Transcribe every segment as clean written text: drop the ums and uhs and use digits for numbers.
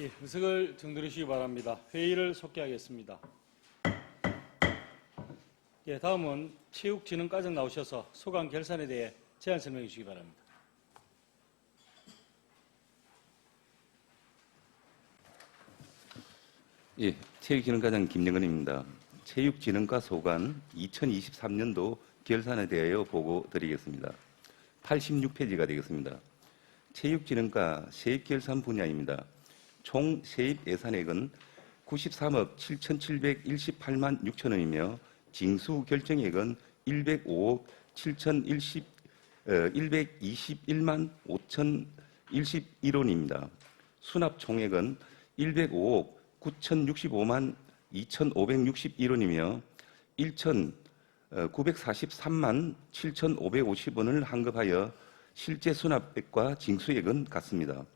예, 의석을 정들으시기 바랍니다. 회의를 속개하겠습니다. 예, 다음은 체육진흥과정 나오셔서 소관 결산에 대해 제안 설명해 주시기 바랍니다. 예, 체육진흥과장 김영근입니다. 체육진흥과 소관 2023년도 결산에 대하여 보고 드리겠습니다. 86페이지가 되겠습니다. 체육진흥과 세입결산 분야입니다. 총 세입 예산액은 93억 7,718만 6천 원이며 징수 결정액은 105억 121만 5,011원입니다. 수납 총액은 105억 9,065만 2,561원이며 1,943만 7,550원을 환급하여 실제 수납액과 징수액은 같습니다.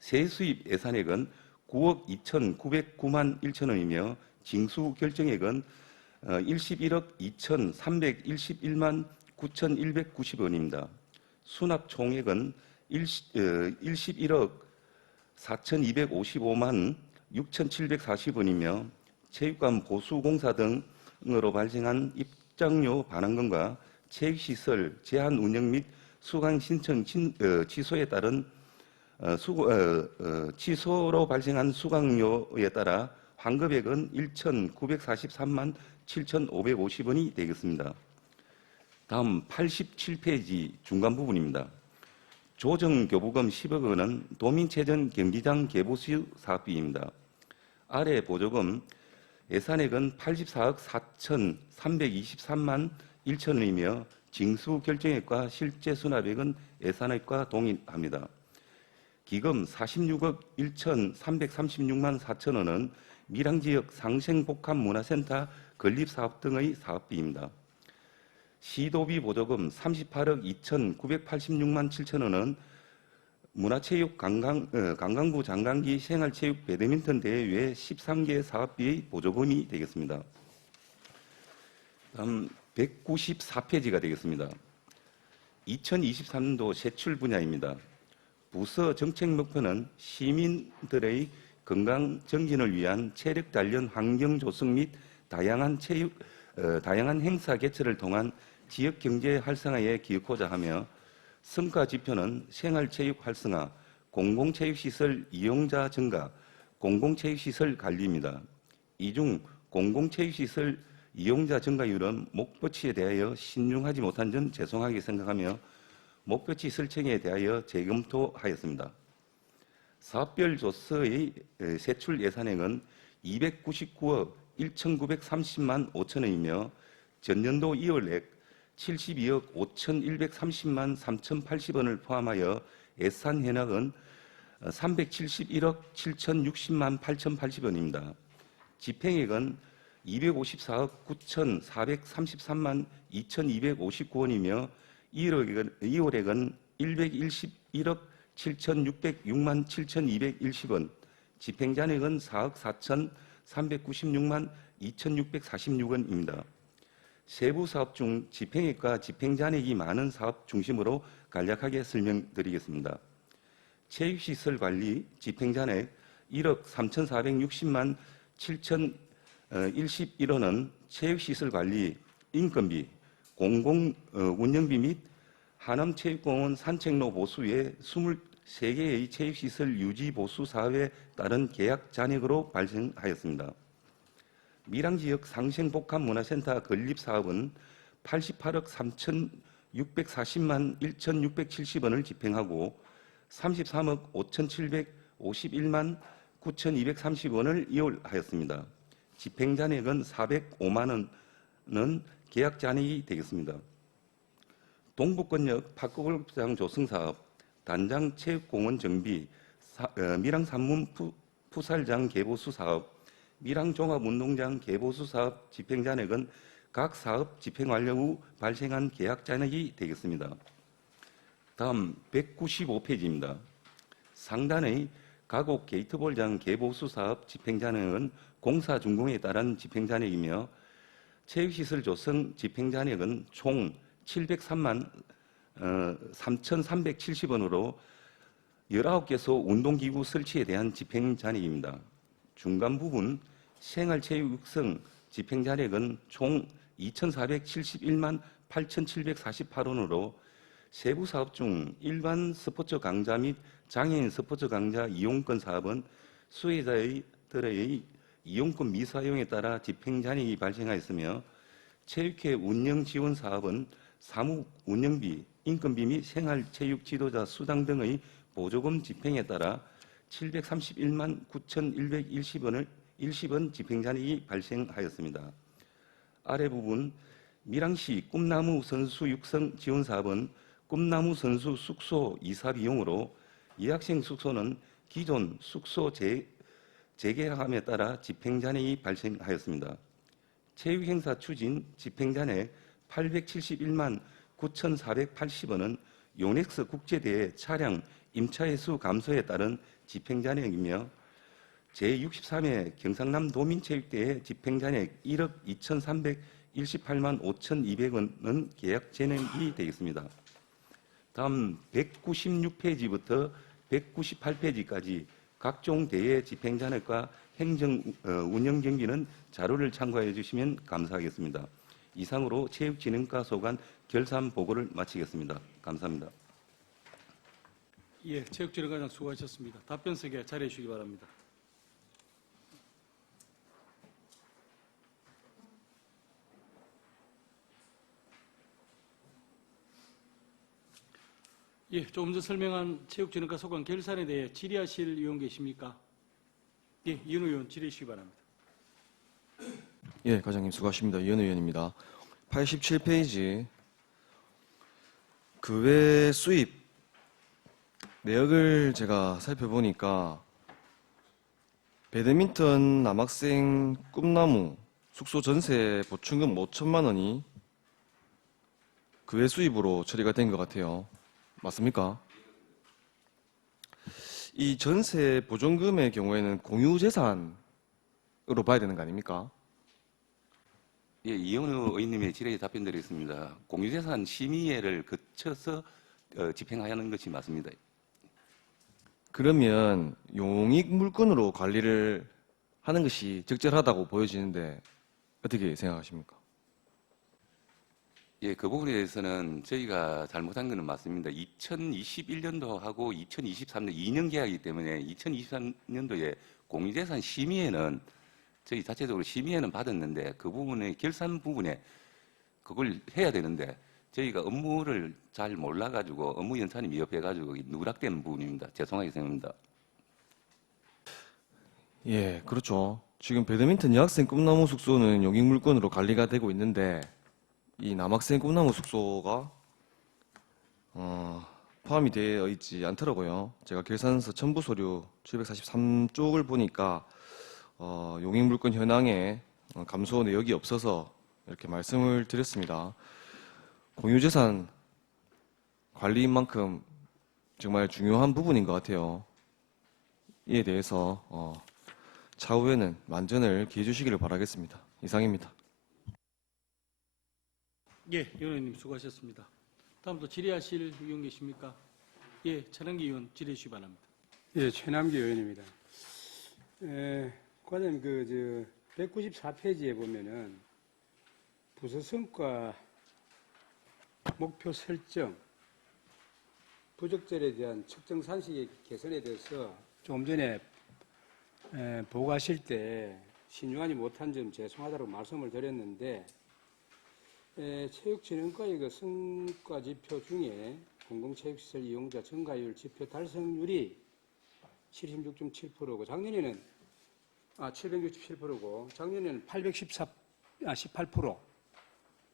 세수입 예산액은 9억 2,909만 1천 원이며 징수 결정액은 11억 2,311만 9,190원입니다. 수납 총액은 11억 4,255만 6,740원이며 체육관 보수공사 등으로 발생한 입장료 반환금과 체육시설 제한 운영 및 수강 신청 취소에 따른 취소로 발생한 수강료에 따라 환급액은 1,943만 7,550원이 되겠습니다. 다음 87페이지 중간 부분입니다. 조정교부금 10억 원은 도민체전 경기장 개보수 사업비입니다. 아래 보조금 예산액은 84억 4,323만 1천 원이며 징수 결정액과 실제 수납액은 예산액과 동일합니다. 기금 46억 1,336만 4천 원은 밀양지역 상생복합문화센터 건립사업 등의 사업비입니다. 시도비 보조금 38억 2,986만 7천 원은 문화체육 관광부 장관기 생활체육 배드민턴 대회 외 13개 사업비의 보조금이 되겠습니다. 다음 194페이지가 되겠습니다. 2023년도 세출 분야입니다. 부서 정책 목표는 시민들의 건강 정진을 위한 체력 단련 환경 조성 및 다양한 행사 개최를 통한 지역 경제 활성화에 기여하고자 하며 성과 지표는 생활체육 활성화, 공공체육시설 이용자 증가, 공공체육시설 관리입니다. 이 중 공공체육시설 이용자 증가율은 목표치에 대하여 신중하지 못한 점 죄송하게 생각하며 목표치 설정에 대하여 재검토하였습니다. 사업별 조서의 세출 예산액은 299억 1,930만 5천 원이며 전년도 2월액 72억 5,130만 3,080원을 포함하여 예산 현황은 371억 7,060만 8,080원입니다. 집행액은 254억 9,433만 2,259원이며 2월액은 121억 7,606만 7,210원, 집행잔액은 4억 4,396만 2,646원입니다. 세부 사업 중 집행액과 집행잔액이 많은 사업 중심으로 간략하게 설명드리겠습니다. 체육시설 관리 집행잔액 1억 3,460만 7,011원은 체육시설 관리, 인건비, 공공운영비 및 하남체육공원 산책로 보수 외 23개의 체육시설 유지 보수 사업에 따른 계약 잔액으로 발생하였습니다. 밀양지역 상생복합문화센터 건립사업은 88억 3,640만 1,670원을 집행하고 33억 5,751만 9,230원을 이월하였습니다. 집행잔액은 405만 원은 계약잔액이 되겠습니다. 동북권역 파크골프장 조성사업, 단장체육공원 정비, 밀양산문 풋살장 개보수 사업, 밀양종합운동장 개보수 사업 집행잔액은 각 사업 집행 완료 후 발생한 계약잔액이 되겠습니다. 다음 195페이지입니다. 상단의 가곡 게이트볼장 개보수 사업 집행잔액은 공사 준공에 따른 집행잔액이며 체육시설 조성 집행잔액은 총 703만 3,370원으로 19개소 운동기구 설치에 대한 집행잔액입니다. 중간 부분 생활체육 육성 집행잔액은 총 2,471만 8,748원으로 세부 사업 중 일반 스포츠 강좌 및 장애인 스포츠 강좌 이용권 사업은 수혜자들의 이용권 미사용에 따라 집행잔액이 발생하였으며 체육회 운영 지원 사업은 사무 운영비, 인건비 및 생활체육 지도자 수당 등의 보조금 집행에 따라 731만 9,110원 집행잔액이 발생하였습니다. 아래 부분 밀양시 꿈나무 선수 육성 지원 사업은 꿈나무 선수 숙소 이사 비용으로 여학생 숙소는 기존 숙소 재개함에 따라 집행잔액이 발생하였습니다. 체육행사 추진 집행잔액 871만 9,480원은 요넥스 국제대회 차량 임차회수 감소에 따른 집행잔액이며 제63회 경상남 도민체육대회 집행잔액 1억 2,318만 5,200원은 계약 잔액이 되겠습니다. 다음 196페이지부터 198페이지까지 각종 대회 집행잔액과 행정 운영 경비는 자료를 참고해 주시면 감사하겠습니다. 이상으로 체육진흥과 소관 결산 보고를 마치겠습니다. 감사합니다. 예, 체육진흥과장 수고하셨습니다. 답변석에 자리해 주시기 바랍니다. 예, 조금 전 설명한 체육진흥과 소관 결산에 대해 질의하실 의원 계십니까? 예, 이현우 의원 질의해 주시기 바랍니다. 예, 과장님 수고하십니다. 이현우 의원입니다. 87페이지 그 외 수입 내역을 제가 살펴보니까 배드민턴 남학생 꿈나무 숙소 전세 보충금 5천만 원이 그 외 수입으로 처리가 된 것 같아요. 맞습니까? 이 전세 보존금의 경우에는 공유재산으로 봐야 되는 거 아닙니까? 예, 이현우 의원님의 질의에 답변드리겠습니다. 공유재산 심의회를 거쳐서 집행하는 것이 맞습니다. 그러면 용익 물건으로 관리를 하는 것이 적절하다고 보여지는데 어떻게 생각하십니까? 예, 그 부분에 대해서는 저희가 잘못한 것은 맞습니다. 2021년도하고 2023년 2년 계약이기 때문에 2023년도에 공유재산 심의회는 저희 자체적으로 심의회는 받았는데 그 부분에 결산 부분에 그걸 해야 되는데 저희가 업무를 잘 몰라가지고 업무 연차이 미흡해가지고 누락된 부분입니다. 죄송하게 생각합니다. 예, 그렇죠. 지금 배드민턴 여학생 꿈나무 숙소는 용익 물건으로 관리가 되고 있는데 이 남학생 꿈나무 숙소가 포함이 되어 있지 않더라고요. 제가 결산서 첨부 서류 743쪽을 보니까 용익 물건 현황에 감소 내역이 없어서 이렇게 말씀을 드렸습니다. 공유재산 관리인 만큼 정말 중요한 부분인 것 같아요. 이에 대해서 차후에는 만전을 기해 주시기를 바라겠습니다. 이상입니다. 예, 의원님 수고하셨습니다. 다음도 질의하실 의원 계십니까? 예, 차남기 의원 질의해 주시기 바랍니다. 예, 최남기 의원입니다. 과장님, 194페이지에 보면은 부서 성과 목표 설정, 부적절에 대한 측정 산식의 개선에 대해서 조금 전에 보고하실 때 신중하지 못한 점 죄송하다고 말씀을 드렸는데 체육진흥과의 그 성과 지표 중에 공공체육시설 이용자 증가율 지표 달성률이 76.7%고 작년에는 767%고 작년에는 18%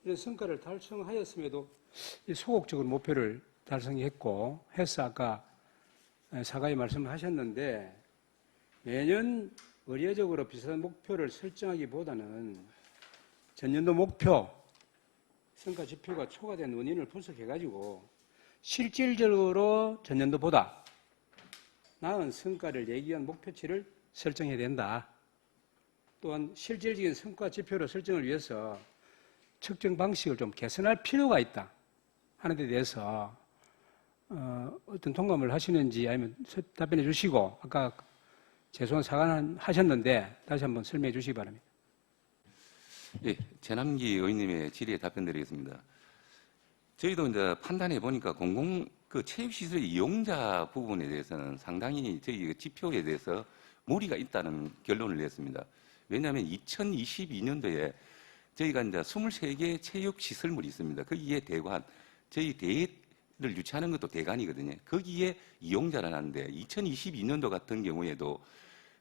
이런 성과를 달성하였음에도 소극적으로 목표를 달성했고 해서 아까 사과의 말씀을 하셨는데 매년 의례적으로 비슷한 목표를 설정하기보다는 전년도 목표 성과 지표가 초과된 원인을 분석해가지고 실질적으로 전년도보다 나은 성과를 내기 위한 목표치를 설정해야 된다. 또한 실질적인 성과 지표를 설정을 위해서 측정 방식을 좀 개선할 필요가 있다 하는 데 대해서 어떤 통감을 하시는지 아니면 답변해 주시고 아까 죄송한 사과하셨는데 다시 한번 설명해 주시기 바랍니다. 예, 최남기 의원님의 질의에 답변드리겠습니다. 저희도 이제 판단해 보니까 체육시설 이용자 부분에 대해서는 상당히 저희 지표에 대해서 무리가 있다는 결론을 냈습니다. 왜냐하면 2022년도에 저희가 이제 23개 체육시설물이 있습니다. 거기에 대관, 저희 대회를 유치하는 것도 대관이거든요. 거기에 이용자를 하는데 2022년도 같은 경우에도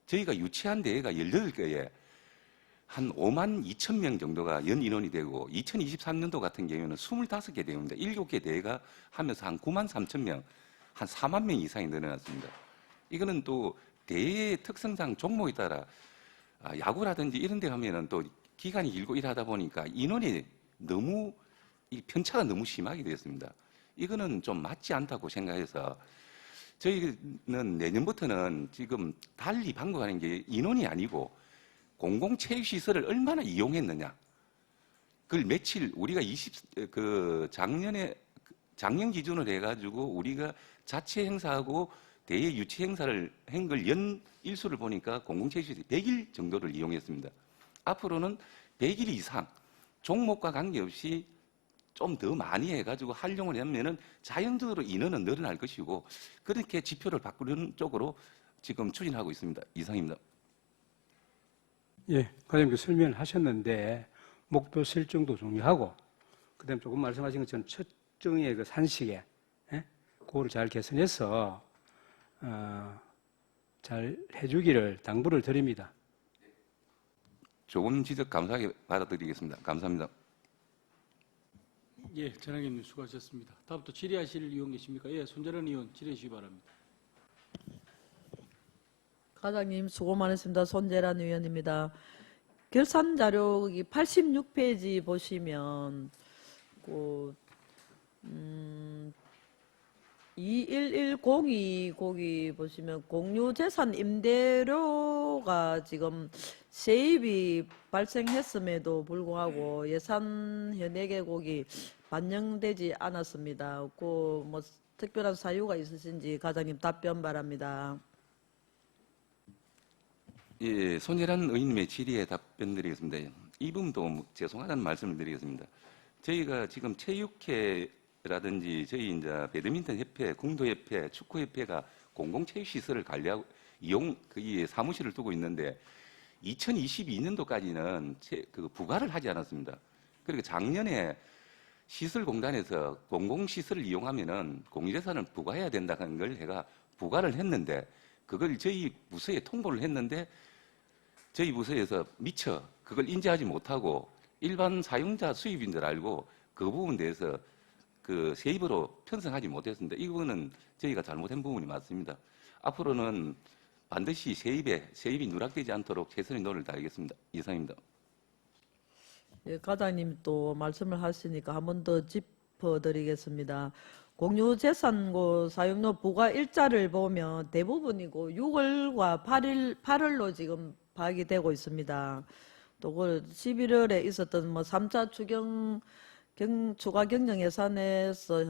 저희가 유치한 대회가 18개에 한 5만 2천 명 정도가 연 인원이 되고 2023년도 같은 경우에는 25개 대회입니다. 7개 대회가 하면서 한 9만 3천 명, 한 4만 명 이상이 늘어났습니다. 이거는 또 대회 특성상 종목에 따라 야구라든지 이런 데 가면은 또 기간이 길고 이러다 보니까 인원이 너무 이 편차가 너무 심하게 되었습니다. 이거는 좀 맞지 않다고 생각해서 저희는 내년부터는 지금 달리 방법하는 게 인원이 아니고 공공체육시설을 얼마나 이용했느냐. 그걸 며칠 우리가 작년 기준으로 해가지고 우리가 자체 행사하고 대회 유치 행사를 한 걸 연 일수를 보니까 공공체육시설이 100일 정도를 이용했습니다. 앞으로는 100일 이상 종목과 관계없이 좀 더 많이 해가지고 활용을 하면은 자연적으로 인원은 늘어날 것이고 그렇게 지표를 바꾸는 쪽으로 지금 추진하고 있습니다. 이상입니다. 예, 과장님 설명을 하셨는데 목표 설정도 중요하고 그다음 조금 말씀하신 것처럼 첫정의 그 산식에 그거를 잘 개선해서 잘 해주기를 당부를 드립니다. 좋은 지적 감사하게 받아들이겠습니다. 감사합니다. 예, 전학님 수고하셨습니다. 다음부터 질의하실 의원 계십니까? 예, 손재련 의원 질의해 주시기 바랍니다. 과장님 수고 많으십니다. 손재란 의원입니다. 결산 자료 86페이지 보시면 21102 거기 보시면 공유재산 임대료가 지금 세입이 발생했음에도 불구하고 예산 현액에 거기 반영되지 않았습니다. 뭐 특별한 사유가 있으신지 과장님 답변 바랍니다. 예, 손재란 의원님의 질의에 답변드리겠습니다. 이 부분도 죄송하다는 말씀을 드리겠습니다. 저희가 지금 체육회라든지 저희 이제 배드민턴 협회, 궁도협회, 축구협회가 공공체육시설을 관리하고 이 사무실을 두고 있는데 2022년도까지는 부과를 하지 않았습니다. 그리고 작년에 시설공단에서 공공시설을 이용하면은 공유재산을 부과해야 된다는 걸 해가 부과를 했는데 그걸 저희 부서에 통보를 했는데 저희 부서에서 미처 그걸 인지하지 못하고 일반 사용자 수입인 줄 알고 그 부분에 대해서 그 세입으로 편성하지 못했습니다. 이 부분은 저희가 잘못한 부분이 맞습니다. 앞으로는 반드시 세입이 누락되지 않도록 최선의 노력을 다하겠습니다. 이상입니다. 예, 과장님 또 말씀을 하시니까 한 번 더 짚어드리겠습니다. 공유재산고 사용료 부과 일자를 보면 대부분이고 6월과 8월로 지금 파악이 되고 있습니다. 또 그 11월에 있었던 뭐 3차 추가 경영 예산에서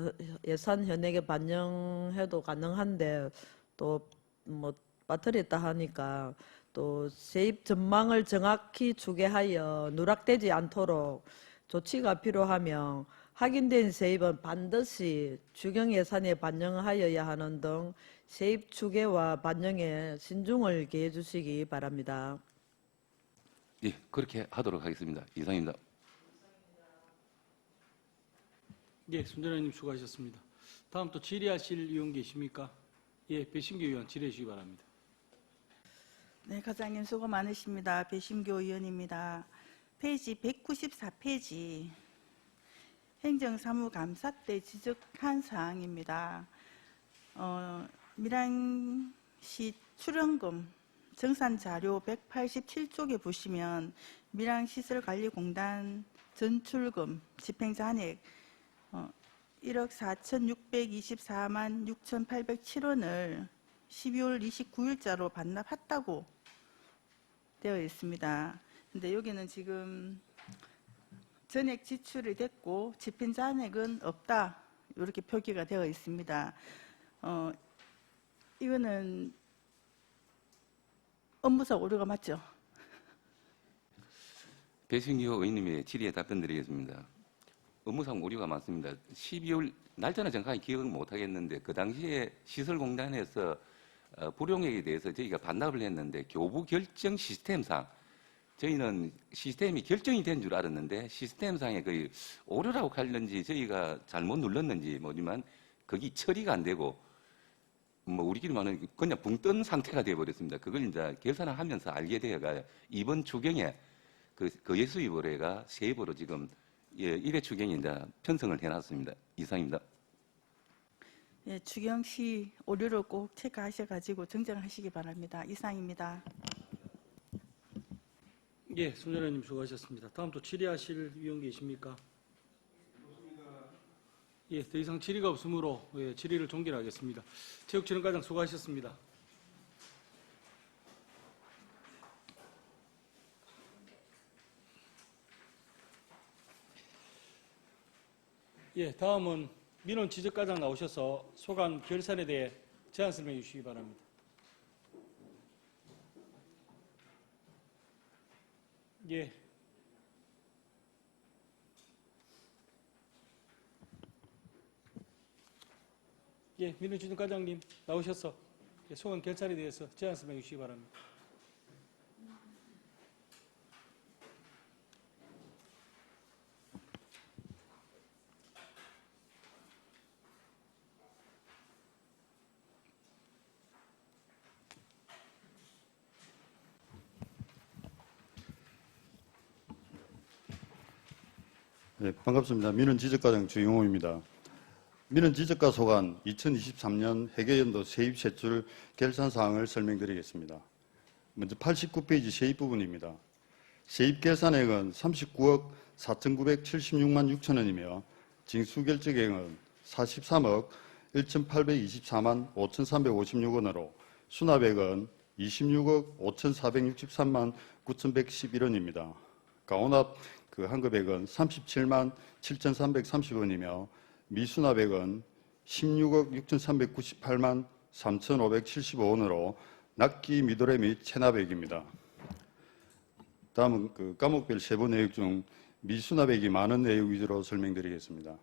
예산 현액에 반영해도 가능한데 또 뭐 빠뜨렸다 하니까 또 세입 전망을 정확히 추계하여 누락되지 않도록 조치가 필요하며 확인된 세입은 반드시 추경 예산에 반영하여야 하는 등 세입 추계와 반영에 신중을 기해 주시기 바랍니다. 예, 그렇게 하도록 하겠습니다. 이상입니다. 예, 손재련 의원님 수고하셨습니다. 다음 또 질의하실 의원 계십니까? 예, 배심규 의원 질의해 주시기 바랍니다. 네, 과장님 수고 많으십니다. 배심교 의원입니다. 페이지 194페이지 행정사무감사 때 지적한 사항입니다. 밀양시 출연금 정산자료 187쪽에 보시면 밀양시설관리공단 전출금 집행잔액 1억 4,624만 6,807원을 12월 29일자로 반납했다고 되어 있습니다. 근데 여기는 지금 전액 지출이 됐고 집행잔액은 없다 이렇게 표기가 되어 있습니다. 이거는 업무상 오류가 맞죠? 배승규 의원님의 질의에 답변드리겠습니다. 업무상 오류가 많습니다. 12월 날짜는 정확하게 기억을 못하겠는데 그 당시에 시설공단에서 불용액에 대해서 저희가 반납을 했는데 교부 결정 시스템상 저희는 시스템이 결정이 된 줄 알았는데 시스템상에 거의 오류라고 할는지 저희가 잘못 눌렀는지 뭐지만 거기 처리가 안 되고 뭐 우리끼리 말하는 그냥 붕 뜬 상태가 되어버렸습니다. 그걸 이제 계산을 하면서 알게 되어가 이번 추경에 그 예수입으로가 세입으로 지금 1회 추경에 이제 편성을 해놨습니다. 이상입니다. 예, 추경 시 오류를 꼭 체크하셔가지고 정정하시기 바랍니다. 이상입니다. 예, 손전원님 수고하셨습니다. 다음 또 질의하실 위원 계십니까? 예, 더 이상 질의가 없으므로 질의를 종결하겠습니다. 체육진흥과장 수고하셨습니다. 예, 다음은 민원 지적과장 나오셔서 소관 결산에 대해 제안 설명해 주시기 바랍니다. 예. 예, 민원지정 과장님 나오셔서 소관 결산에 대해서 제안 설명해 주시기 바랍니다. 네, 반갑습니다. 민원지적과장 주영호입니다. 민원지적과 소관 2023년 회계연도 세입 세출 결산 사항을 설명드리겠습니다. 먼저 89페이지 세입 부분입니다. 세입 결산액은 39억 4,976만 6천 원이며 징수결제액은 43억 1,824만 5,356원으로 수납액은 26억 5,463만 9,111원입니다. 가온합 환급액은 37만 7,330원이며 미수납액은 16억 6,398만 3,575원으로 납기 미도래 및 체납액입니다. 다음은 과목별 세부 내역 중 미수납액이 많은 내용 위주로 설명드리겠습니다.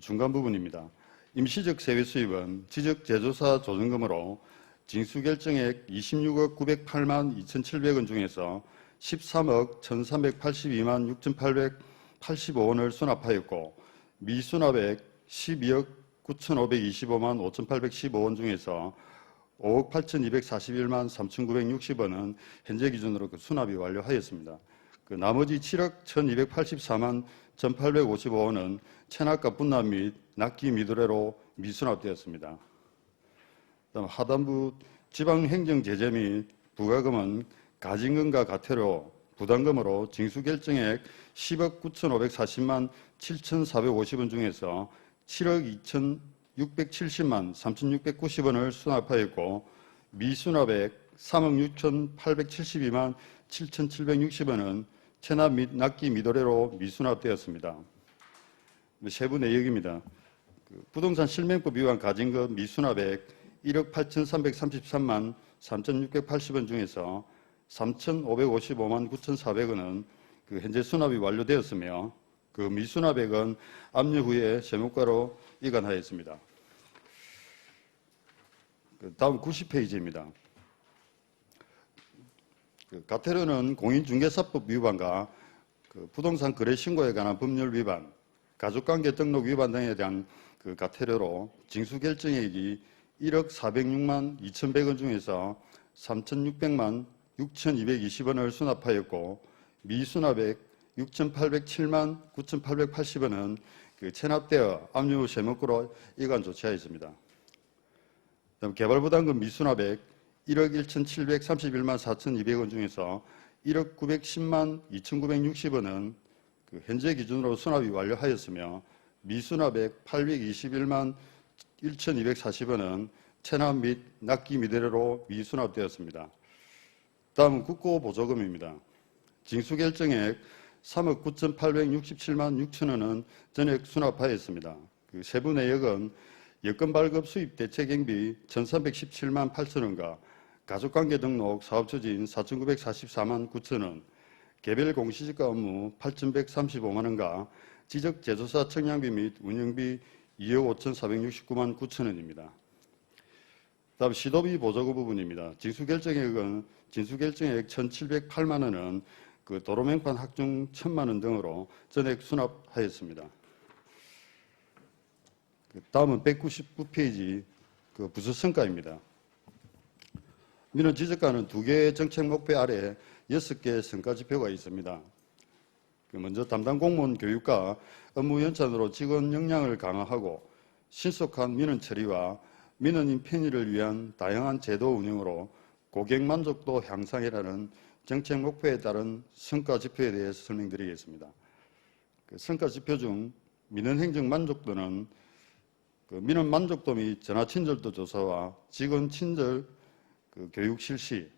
중간 부분입니다. 임시적 세외 수입은 지적 제조사 조정금으로 징수결정액 26억 908만 2,700원 중에서 13억 1,382만 6,885원을 수납하였고 미수납액 12억 9,525만 5,815원 중에서 5억 8,241만 3,960원은 현재 기준으로 수납이 완료하였습니다. 나머지 7억 1,284만 1,855원은 체납과 분납 및 납기 미도래로 미수납되었습니다. 다음 하단부 지방행정제재 및 부가금은 가진금과 가태료, 부담금으로 징수결정액 10억 9,540만 7,450원 중에서 7억 2,670만 3,690원을 수납하였고 미수납액 3억 6,872만 7,760원은 체납 및 납기 미도래로 미수납되었습니다. 세부 내역입니다. 부동산 실명법 위반 가진금 미수납액 1억 8,333만 3,680원 중에서 3,555만 9,400원은 현재 수납이 완료되었으며 미수납액은 압류 후에 세무과로 이관하였습니다. 다음 90페이지입니다. 가태료는 공인중개사법 위반과 부동산 거래 신고에 관한 법률 위반, 가족관계 등록 위반 등에 대한 가태료로 징수결정액이 1억 406만 2,100원 중에서 3,600만 6,220원을 수납하였고 미수납액 6,807만 9,880원은 체납되어 압류 세무과로 이관 조치하였습니다. 다음 개발부담금 미수납액 1억 1,731만 4,200원 중에서 1억 910만 2,960원은 현재 기준으로 수납이 완료하였으며 미수납액 821만 1,240원은 체납 및 납기 미대로 미수납되었습니다. 다음은 국고보조금입니다. 징수결정액 3억 9,867만 6천 원은 전액 수납하였습니다. 그 세부 내역은 여건 발급 수입 대체 경비 1,317만 8천 원과 가족관계 등록 사업추진 4,944만 9천 원, 개별 공시지가 업무 8,135만 원과 지적 제조사 청량비 및 운영비 2억 5,469만 9천 원입니다. 다음 시도비 보조금 부분입니다. 진수결정액 1,708만 원은 그 도로맹판 학종 1,000만 원 등으로 전액 수납하였습니다. 다음은 199페이지 그 부서 성과입니다. 민원 지적과는 2개의 정책 목표 아래 6개의 성과 지표가 있습니다. 먼저 담당 공무원 교육과 업무 연찬으로 직원 역량을 강화하고 신속한 민원 처리와 민원인 편의를 위한 다양한 제도 운영으로 고객 만족도 향상이라는 정책 목표에 따른 성과 지표에 대해서 설명드리겠습니다. 그 성과 지표 중 민원 행정 만족도는 그 민원 만족도 및 전화 친절도 조사와 직원 친절 그 교육 실시,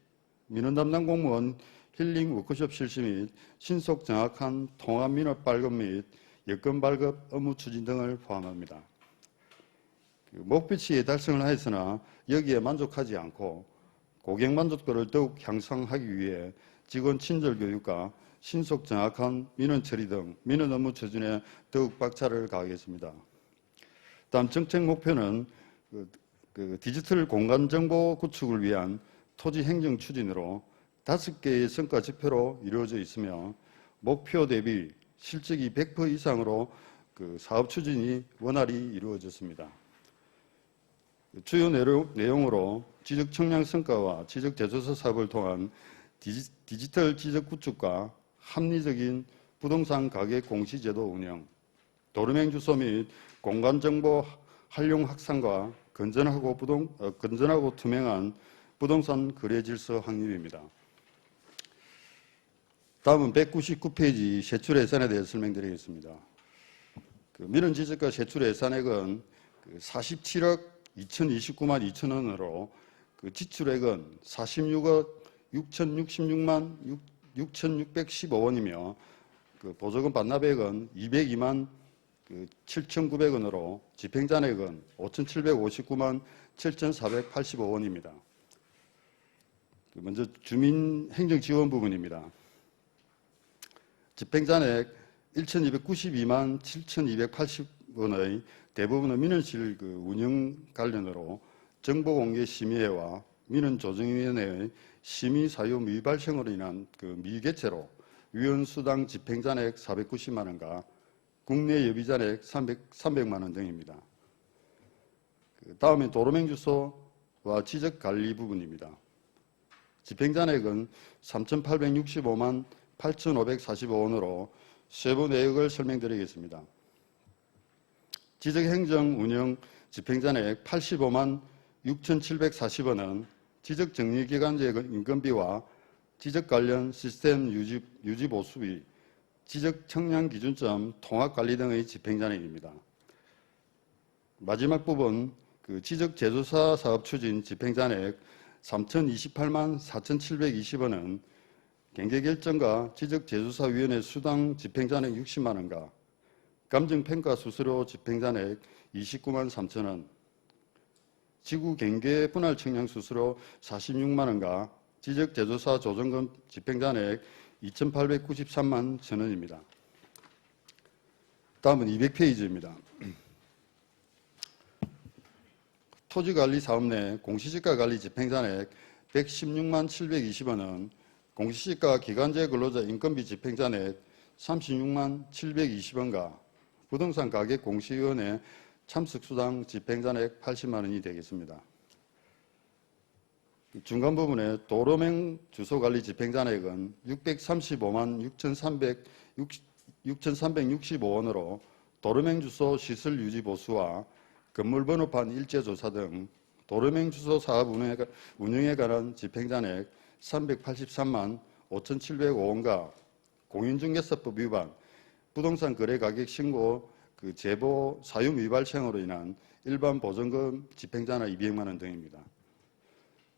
민원 담당 공무원 힐링 워크숍 실시 및 신속 정확한 통합 민원 발급 및 여건 발급 업무 추진 등을 포함합니다. 그 목표치에 달성을 하였으나 여기에 만족하지 않고 고객 만족도를 더욱 향상하기 위해 직원 친절 교육과 신속 정확한 민원 처리 등 민원 업무 추진에 더욱 박차를 가하겠습니다. 다음 정책 목표는 그 디지털 공간 정보 구축을 위한 토지 행정 추진으로 5개의 성과 지표로 이루어져 있으며 목표 대비 실적이 100% 이상으로 그 사업 추진이 원활히 이루어졌습니다. 주요 내용으로 지적 청량 성과와 지적 제조사 사업을 통한 디지털 지적 구축과 합리적인 부동산 가격 공시제도 운영, 도로명 주소 및 공간 정보 활용 확산과 건전하고 투명한 부동산 거래 질서 확립입니다. 다음은 199페이지 세출 예산에 대해서 설명드리겠습니다. 그 민원 지적과 세출 예산액은 47억 2,029만 2천 원으로 그 지출액은 46억 6,066만 6,615원이며 그 보조금 반납액은 202만 7,900원으로 집행잔액은 5,759만 7,485원입니다. 먼저 주민행정지원 부분입니다. 집행잔액 1,292만 7,280원의 대부분은 민원실 그 운영 관련으로 정보공개 심의회와 민원조정위원회의 심의 사유 미발생으로 인한 그 미개체로 위원수당 집행잔액 490만 원과 국내 예비잔액 300만 원 등입니다. 다음에 도로명 주소와 지적관리 부분입니다. 집행잔액은 3,865만 8,545원으로 세부 내역을 설명드리겠습니다. 지적행정 운영 집행잔액 85만 6,740원은 지적정리기간제 인건비와 지적 관련 시스템 유지 보수비, 지적 청량 기준점 통합관리 등의 집행잔액입니다. 마지막 부분 그 지적 제조사 사업 추진 집행잔액 3,028만 4,720원은 경계결정과 지적제조사위원회 수당 집행잔액 60만 원과 감정평가 수수료 집행잔액 29만 3천 원, 지구경계 분할 청량 수수료 46만 원과 지적제조사 조정금 집행잔액 2,893만 1천 원입니다. 다음은 200페이지입니다. 토지관리 사업 내 공시지가 관리 집행잔액 116만 720원은 공시지가 기간제 근로자 인건비 집행잔액 36만 720원과 부동산 가격 공시위원회 참석수당 집행잔액 80만 원이 되겠습니다. 중간 부분에 도로명 주소관리 집행잔액은 635만 6,365원으로 도로명 주소 시설 유지 보수와 건물 번호판 일제 조사 등 도로명 주소 사업 운영에 관한 집행잔액 383만 5,705원과 공인중개사법 위반, 부동산 거래 가격 신고 그 제보 사유 미발생으로 인한 일반 보전금 집행잔액 200만 원 등입니다.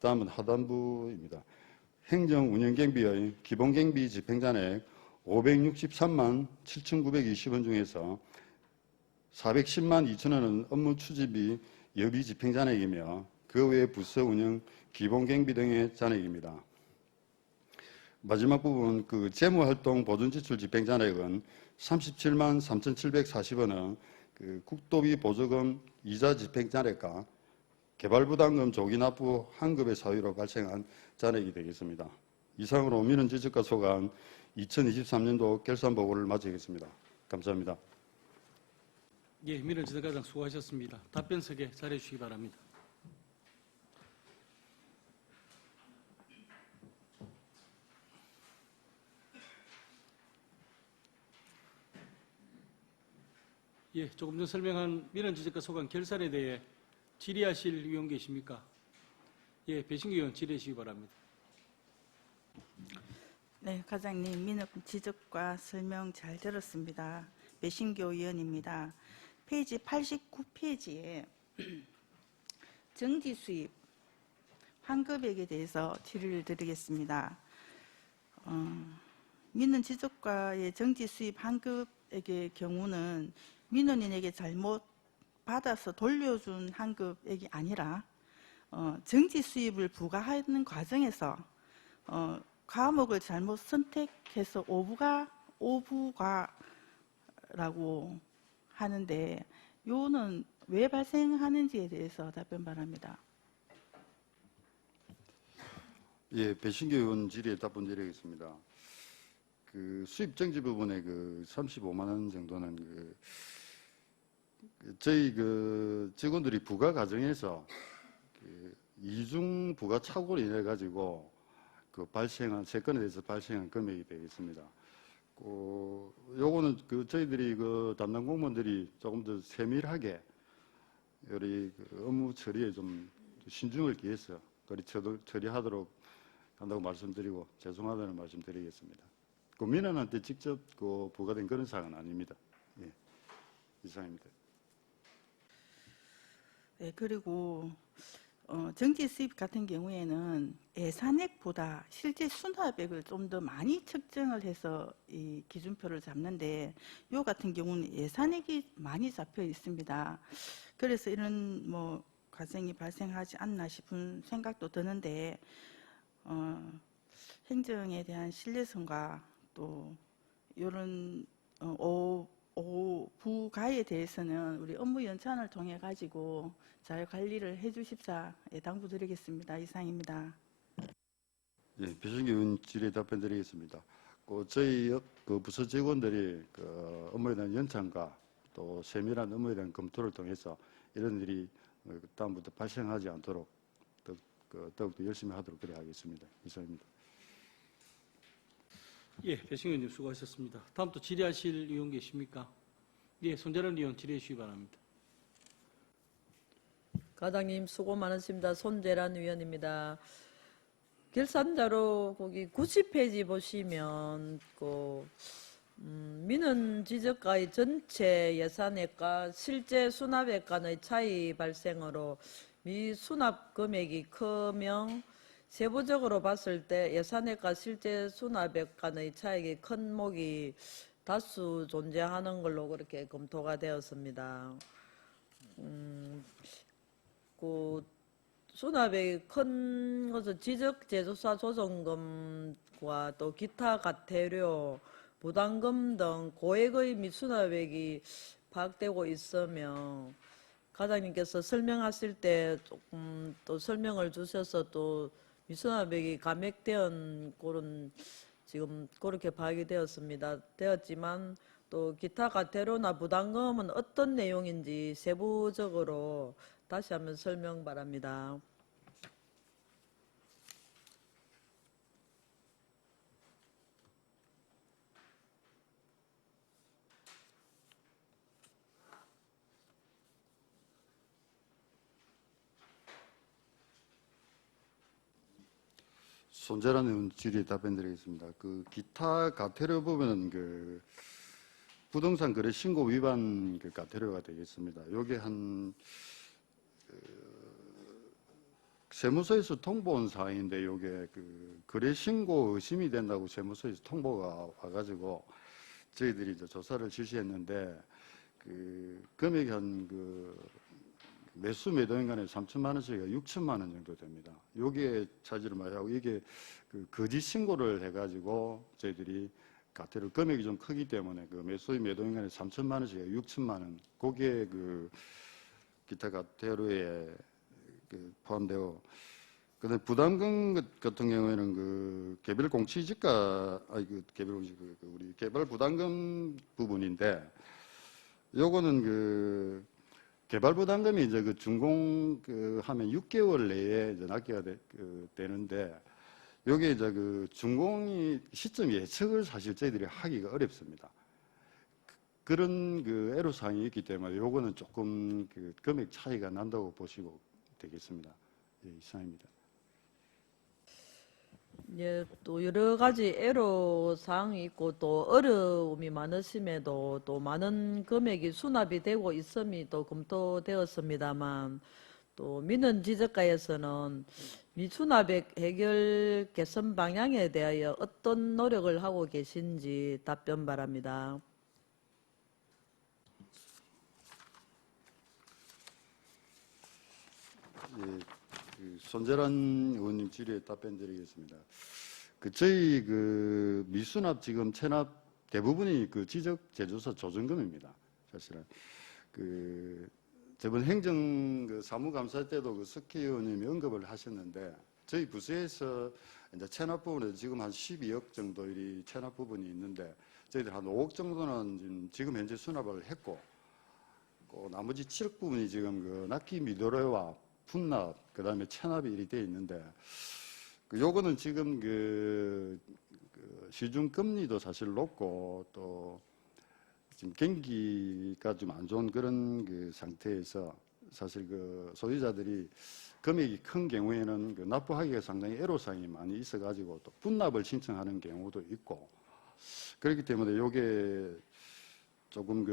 다음은 하단부입니다. 행정운영경비의 기본경비 집행잔액 563만 7,920원 중에서 410만 2천 원은 업무 추진비 여비 집행 잔액이며 그 외 부서 운영 기본 경비 등의 잔액입니다. 마지막 부분 그 재무활동 보존지출 집행 잔액은 37만 3,740원은 그 국도비 보조금 이자 집행 잔액과 개발부담금 조기납부 환급의 사유로 발생한 잔액이 되겠습니다. 이상으로 민원지적과 소관 2023년도 결산보고를 마치겠습니다. 감사합니다. 예, 민원지적과장 수고하셨습니다. 답변석에 자리해 주시기 바랍니다. 예, 조금 전 설명한 민원지적과 소관 결산에 대해 질의하실 의원 계십니까? 예, 배신규 의원 질의해 주시기 바랍니다. 네, 과장님 민원 지적과 설명 잘 들었습니다. 배신교 의원입니다. 페이지 89페이지에 정지 수입 환급액에 대해서 질의를 드리겠습니다. 민원 지적과의 정지 수입 환급액의 경우는 민원인에게 잘못 받아서 돌려준 환급액이 아니라 정지 수입을 부과하는 과정에서 과목을 잘못 선택해서 오부과라고 하는데 요는 왜 발생하는지에 대해서 답변 바랍니다. 예, 배신규 의원 질의에 답변 드리겠습니다. 그 수입 정지 부분에 그 35만 원 정도는 저희 그 직원들이 부가 과정에서 그 이중 부가 착오로 인해 가지고 그 발생한 세건에 대해서 발생한 금액이 되겠습니다. 요거는 그 저희들이 그 담당 공무원들이 조금 더 세밀하게 우리 그 업무 처리에 좀 신중을 기해서 그리 처리하도록 한다고 말씀드리고 죄송하다는 말씀드리겠습니다. 그 민원한테 직접 그 부과된 그런 사항은 아닙니다. 예, 이상입니다. 네, 그리고 정지 수입 같은 경우에는 예산액보다 실제 수납액을 좀 더 많이 측정을 해서 이 기준표를 잡는데 요 같은 경우는 예산액이 많이 잡혀 있습니다. 그래서 이런 뭐 과정이 발생하지 않나 싶은 생각도 드는데 행정에 대한 신뢰성과 또 이런 부가에 대해서는 우리 업무 연찬을 통해 가지고 잘 관리를 해주십사 당부드리겠습니다. 이상입니다. 예, 배신규 의원 질의에 답변드리겠습니다. 저희 그 부서 직원들이 그 업무에 대한 연찬과 또 세밀한 업무에 대한 검토를 통해서 이런 일이 다음부터 발생하지 않도록 더욱더 열심히 하도록 그래 하겠습니다. 이상입니다. 예, 배신규 의원님 수고하셨습니다. 다음 또 질의하실 의원 계십니까? 예, 손재란 의원 질의해 주시기 바랍니다. 과장님 수고 많으십니다. 손재란 의원입니다. 결산자료 거기 90페이지 보시면 민원 지적과의 전체 예산액과 실제 수납액 간의 차이 발생으로 미수납 금액이 크며 세부적으로 봤을 때 예산액과 실제 수납액 간의 차익이 큰 목이 다수 존재하는 걸로 그렇게 검토가 되었습니다. 수납액이 큰 것은 지적 제조사 조정금과 또 기타 과태료, 부담금 등 고액의 미수납액이 파악되고 있으며 과장님께서 설명하실 때 조금 또 설명을 주셔서 또 미수납액이 감액된 그런 지금 그렇게 파악이 되었지만 또 기타 과태료나 부담금은 어떤 내용인지 세부적으로 다시 한번 설명 바랍니다. 손재란 의원 질의에 답변드리겠습니다. 그 기타 과태료 부분은 그 부동산 거래 신고 위반 그 과태료가 되겠습니다. 요게 한 세무서에서 통보온 사항인데 요게 그 거래 신고 의심이 된다고 세무서에서 통보가 와가지고 저희들이 이제 조사를 실시했는데 그 금액이 매수 매도인간에 3천만 원씩이 6천만 원 정도 됩니다. 요게 차지를 많이 하고 이게 그 거짓 신고를 해가지고 저희들이 가태료 금액이 좀 크기 때문에 그 매수 매도인간에 3천만 원씩이 6천만 원. 그게 그 기타 가태료에 포함되고 그다음에 부담금 같은 경우에는 그 개별 공시지가 개별 공시 우리 개발 부담금 부분인데 요거는 그 개발 부담금이 이제 그 준공 하면 6개월 내에 이제 납기가 되는데 요게 이제 그 준공이 시점 예측을 사실 저희들이 하기가 어렵습니다. 그런 그 애로사항이 있기 때문에 요거는 조금 그 금액 차이가 난다고 보시고 되겠습니다. 예, 이상입니다. 예, 또 여러 가지 애로 사항이 있고 또 어려움이 많으심에도 또 많은 금액이 수납이 되고 있음이 또 검토되었습니다만 또 민원 지적과에서는 미수납액 해결 개선 방향에 대하여 어떤 노력을 하고 계신지 답변 바랍니다. 예, 그 손재란 의원님 질의에 답변드리겠습니다. 저희 그 미수납 지금 체납 대부분이 그 지적 제조사 조정금입니다. 사실은 저번 행정 사무감사 때도 그 석희 의원님이 언급을 하셨는데 저희 부서에서 이제 체납 부분에 지금 한 12억 정도 이 체납 부분이 있는데 저희들 한 5억 정도는 지금 현재 수납을 했고 나머지 7억 부분이 지금 그 납기 미도래와 분납, 그 다음에 체납이 이리 돼 있는데, 요거는 지금 시중 금리도 사실 높고, 또, 지금 경기가 좀 안 좋은 그런 상태에서 사실 소유자들이 금액이 큰 경우에는 납부하기가 상당히 애로사항이 많이 있어가지고 또 분납을 신청하는 경우도 있고, 그렇기 때문에 요게 조금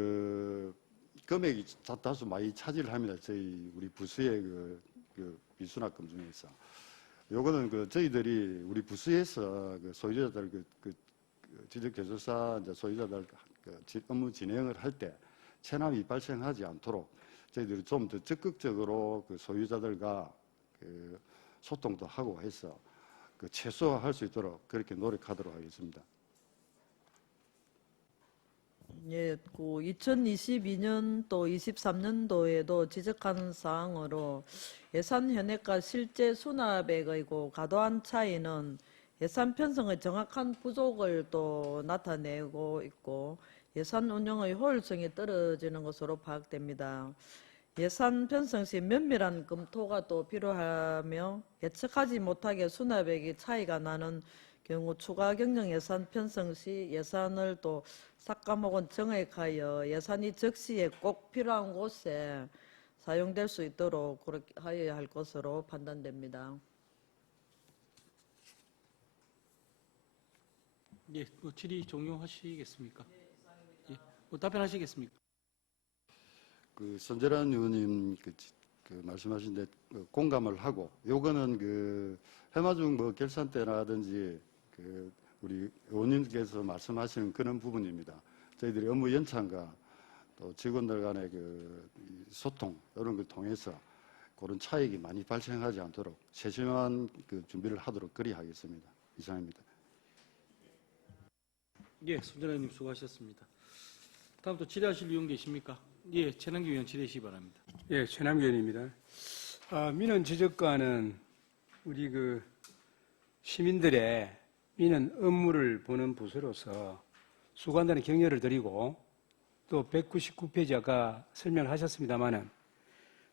금액이 다소 많이 차지를 합니다. 저희 우리 부서의 미수납금 중에서. 요거는 저희들이 우리 부서에서 소유자들 지적제조사 소유자들 업무 진행을 할 때 체납이 발생하지 않도록 저희들이 좀 더 적극적으로 소유자들과 소통도 하고 해서 최소화할 수 있도록 그렇게 노력하도록 하겠습니다. 예, 2022년 또 23년도에도 지적한 사항으로 예산 현액과 실제 수납액의 과도한 차이는 예산 편성의 정확한 부족을 또 나타내고 있고 예산 운영의 효율성이 떨어지는 것으로 파악됩니다. 예산 편성 시 면밀한 검토가 또 필요하며 예측하지 못하게 수납액이 차이가 나는 경우 추가 경정 예산 편성 시 예산을 또 삭감 혹은 정액하여 예산이 적시에 꼭 필요한 곳에 사용될 수 있도록 그렇게 하여야 할 것으로 판단됩니다. 예, 질의 종료하시겠습니까? 예, 답변하시겠습니까? 손재란 의원님 말씀하신 데 공감을 하고 요거는 해마중 결산 때라든지 우리 의원님께서 말씀하시는 그런 부분입니다. 저희들이 업무 연차과 또 직원들 간의 소통 이런 걸 통해서 그런 차익이 많이 발생하지 않도록 세심한 준비를 하도록 그리 하겠습니다. 이상입니다. 예, 손재란 의원님 수고하셨습니다. 다음 또 질의하실 의원 계십니까? 예, 최남기 의원 질의하시기 바랍니다. 예, 최남기 의원입니다. 민원 지적과는 우리 시민들의 민원 업무를 보는 부서로서 수고한다는 격려를 드리고 또 199페이지 아까 설명을 하셨습니다마는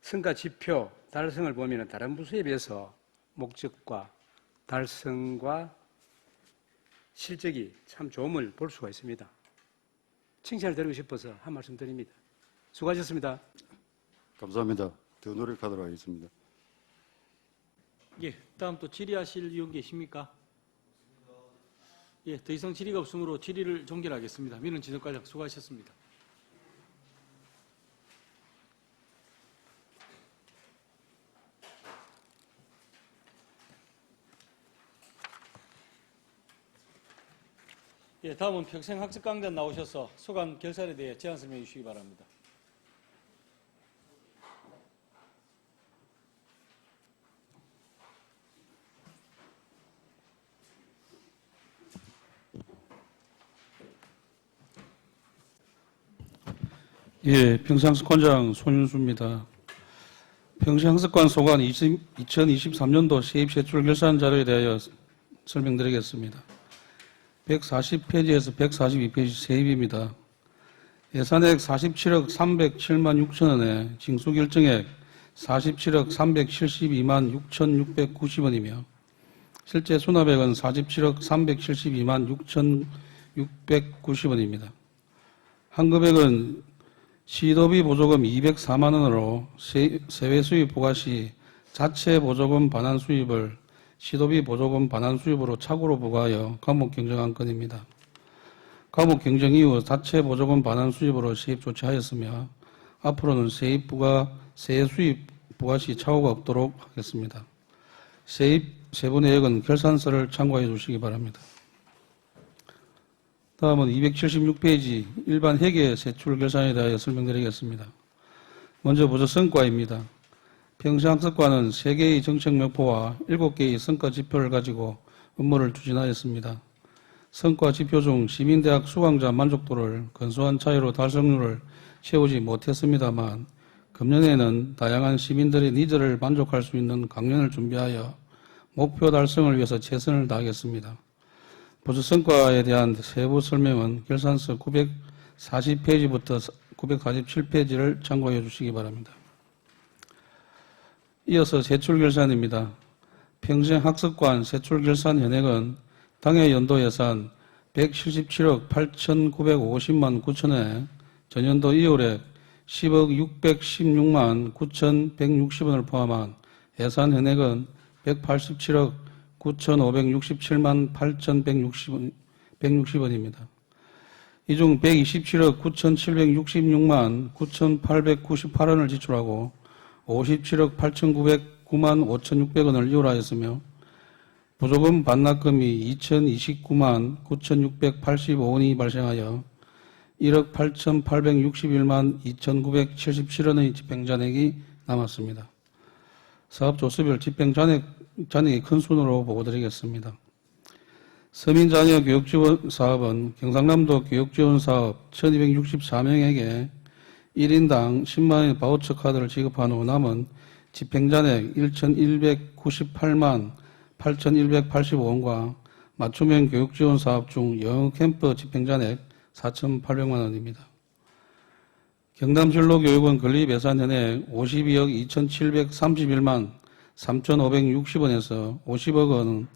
성과 지표 달성을 보면 다른 부서에 비해서 목적과 달성과 실적이 참 좋음을 볼 수가 있습니다. 칭찬을 드리고 싶어서 한 말씀 드립니다. 수고하셨습니다. 감사합니다. 더 노력하도록 하겠습니다. 예, 다음 또 질의하실 의원 계십니까? 예, 더 이상 질의가 없으므로 질의를 종결하겠습니다. 민원 지적과장 수고하셨습니다. 예, 다음은 평생학습 강단 나오셔서 소관 결산에 대해 제안 설명해 주시기 바랍니다. 예, 평생학습관장 손윤수입니다. 평생학습관 소관 2023년도 세입 세출 결산 자료에 대하여 설명드리겠습니다. 140페이지에서 142페이지 세입입니다. 예산액 47억 307만 6천 원에 징수 결정액 47억 372만 6,690원이며 실제 수납액은 47억 372만 6,690원입니다. 환급액은 시도비 보조금 204만 원으로 세외 수입 부과 시 자체 보조금 반환 수입을 시도비 보조금 반환 수입으로 착오로 부과하여 과목 경정한 건입니다. 과목 경정 이후 자체 보조금 반환 수입으로 세입 조치하였으며 앞으로는 세입 부과 세외 수입 부과 시 착오가 없도록 하겠습니다. 세입 세부 내역은 결산서를 참고해 주시기 바랍니다. 다음은 276페이지 일반 회계 세출 결산에 대하여 설명드리겠습니다. 먼저 부서 성과입니다. 평생학습관은 3개의 정책 목표와 7개의 성과 지표를 가지고 업무를 추진하였습니다. 성과 지표 중 시민대학 수강자 만족도를 근소한 차이로 달성률을 채우지 못했습니다만 금년에는 다양한 시민들의 니즈를 만족할 수 있는 강연을 준비하여 목표 달성을 위해서 최선을 다하겠습니다. 부서 성과에 대한 세부 설명은 결산서 940페이지부터 947페이지를 참고해 주시기 바랍니다. 이어서 세출결산입니다. 평생학습관 세출결산 현액은 당해 연도 예산 177억 8,950만 9천원에 전년도 2월에 10억 616만 9,160원을 포함한 예산 현액은 187억 9,567만 8,160원입니다. 이 중 127억 9,766만 9,898원을 지출하고 57억 8,909만 5,600원을 이월하였으며 보조금 반납금이 2,029만 9,685원이 발생하여 1억 8,861만 2,977원의 집행잔액이 남았습니다. 사업 조수별 집행잔액이 큰 순으로 보고드리겠습니다. 서민자녀 교육지원 사업은 경상남도 교육지원 사업 1,264명에게 1인당 10만원의 바우처 카드를 지급한 후 남은 집행잔액 1,198만 8,185원과 맞춤형 교육지원 사업 중 영어 캠프 집행잔액 4,800만 원입니다. 경남진로교육원 건립예산 현액 52억 2,731만 3,560원에서 50억 원은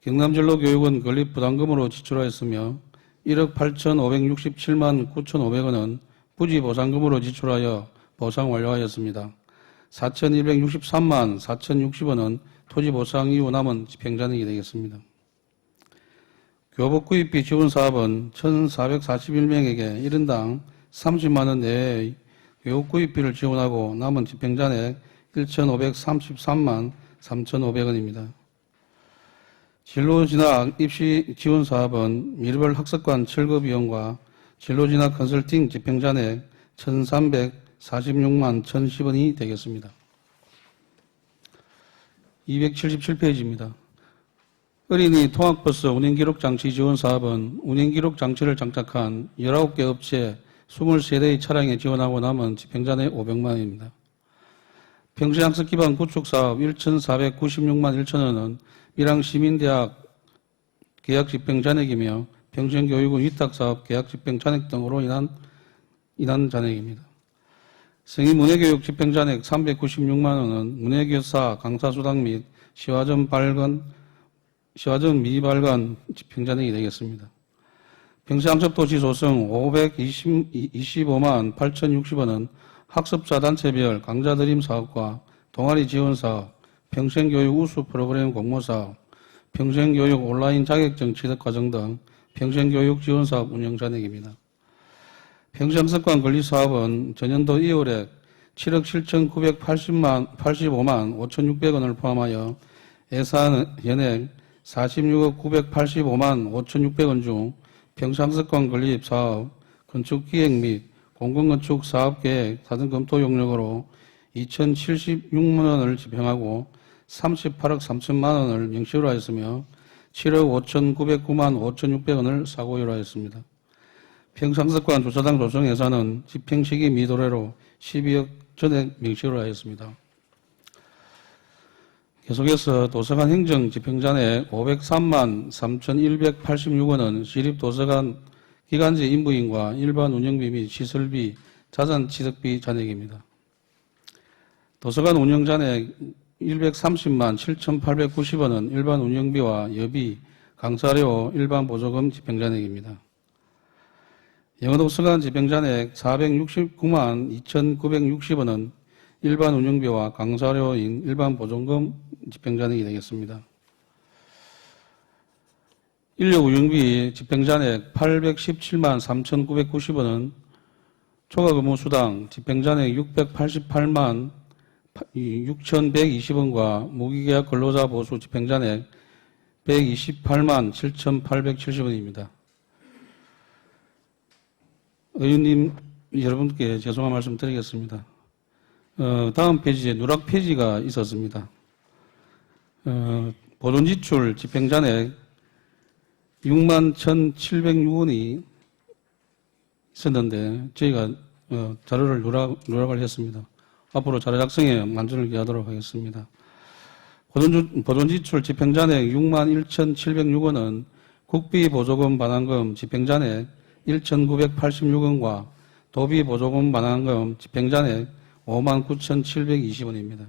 경남진로교육원 건립 부담금으로 지출하였으며 1억 8,567만 9,500원은 부지 보상금으로 지출하여 보상 완료하였습니다. 4,163만 4,060원은 토지 보상 이후 남은 집행잔액이 되겠습니다. 교복 구입비 지원 사업은 1,441명에게 1인당 30만 원 내외의 교복 구입비를 지원하고 남은 집행잔액 1,533만 3,500원입니다. 진로진학 입시 지원 사업은 미르벌 학습관 철거 비용과 진로진학 컨설팅 집행잔액 1,346만 1,010원이 되겠습니다. 277페이지입니다. 어린이 통학버스 운행기록장치 지원 사업은 운행기록장치를 장착한 19개 업체 23대의 차량에 지원하고 남은 집행잔액 500만 원입니다. 평생학습 기반 구축사업 1,496만 1천원은 밀양시민대학 계약 집행잔액이며 평생교육원 위탁사업 계약 집행잔액 등으로 인한 잔액입니다. 성인 문해교육 집행잔액 396만 원은 문해교사 강사수당 및 시화점 미발관 집행잔액이 되겠습니다. 평생학습도시 조성 525만 8,060원은 학습자 단체별 강좌드림 사업과 동아리 지원 사업, 평생교육 우수 프로그램 공모 사업, 평생교육 온라인 자격증 취득 과정 등 평생교육 지원 사업 운영 잔액입니다. 평생학습관 건립 사업은 전년도 2월에 7억 7,985만 5,600원을 포함하여 예산 현액 46억 985만 5,600원 중 평생학습관 건립 사업, 건축기획 및 공공건축 사업계획 사전 검토 용역으로 2,076만 원을 집행하고 38억 3천만 원을 명시로 하였으며 7억 5,909만 5,600원을 사고유로 하였습니다. 평상습관 조사당 조정 예산은 집행시기 미도래로 12억 전액 명시로 하였습니다. 계속해서 도서관 행정 집행잔액 503만 3,186원은 시립도서관 기간제 인부인과 일반 운영비 및 시설비, 자산 취득비 잔액입니다. 도서관 운영잔액 130만 7,890원은 일반 운영비와 여비, 강사료, 일반 보조금 집행잔액입니다. 영어도서관 집행잔액 469만 2,960원은 일반 운영비와 강사료인 일반 보조금 집행잔액이 되겠습니다. 인력 운영비 집행잔액 817만 3,990원은 초과근무수당 집행잔액 688만 6,120원과 무기계약 근로자 보수 집행잔액 128만 7,870원입니다. 의원님 여러분께 죄송한 말씀 드리겠습니다. 다음 페이지에 누락 페이지가 있었습니다. 보존지출 집행잔액 6만 1,706원이 있었는데 저희가 자료를 누락을 했습니다. 앞으로 자료 작성에 만전을 기하도록 하겠습니다. 보존지출 집행잔액 6만 1,706원은 국비보조금 반환금 집행잔액 1,986원과 도비보조금 반환금 집행잔액 59,720원입니다.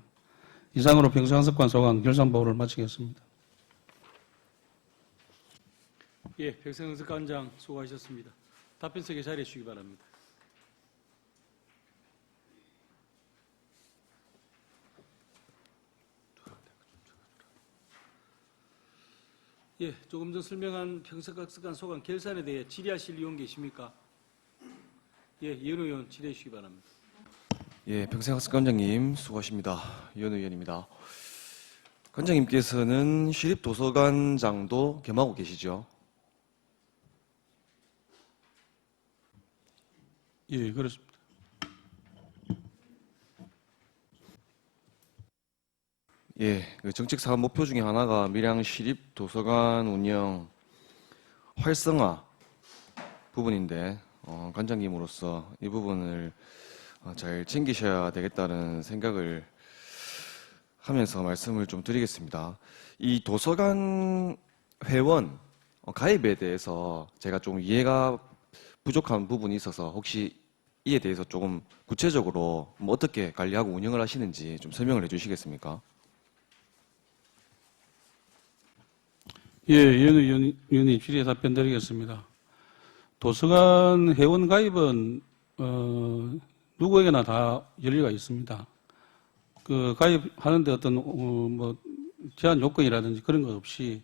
이상으로 평상습관 소관 결산보고를 마치겠습니다. 예, 평상습관장 수고하셨습니다. 답변석에 자리해 주시기 바랍니다. 예, 조금 전 설명한 평상습관 소관 결산에 대해 질의하실 의원 계십니까? 예, 이현 의원 질의해 주시기 바랍니다. 예, 평생학습관장님 수고하십니다. 이현우 의원입니다. 관장님께서는 시립도서관장도 겸하고 계시죠? 예, 그렇습니다. 예, 그 정책 사업 목표 중에 하나가 밀양 시립도서관 운영 활성화 부분인데 관장님으로서 이 부분을 잘 챙기셔야 되겠다는 생각을 하면서 말씀을 좀 드리겠습니다. 이 도서관 회원 가입에 대해서 제가 좀 이해가 부족한 부분이 있어서 혹시 이에 대해서 조금 구체적으로 어떻게 관리하고 운영을 하시는지 좀 설명을 해주시겠습니까? 예, 이현우 의원님 질의에 답변 드리겠습니다. 도서관 회원 가입은 누구에게나 다 열리가 있습니다. 그 가입하는데 어떤 뭐 제한 요건이라든지 그런 것 없이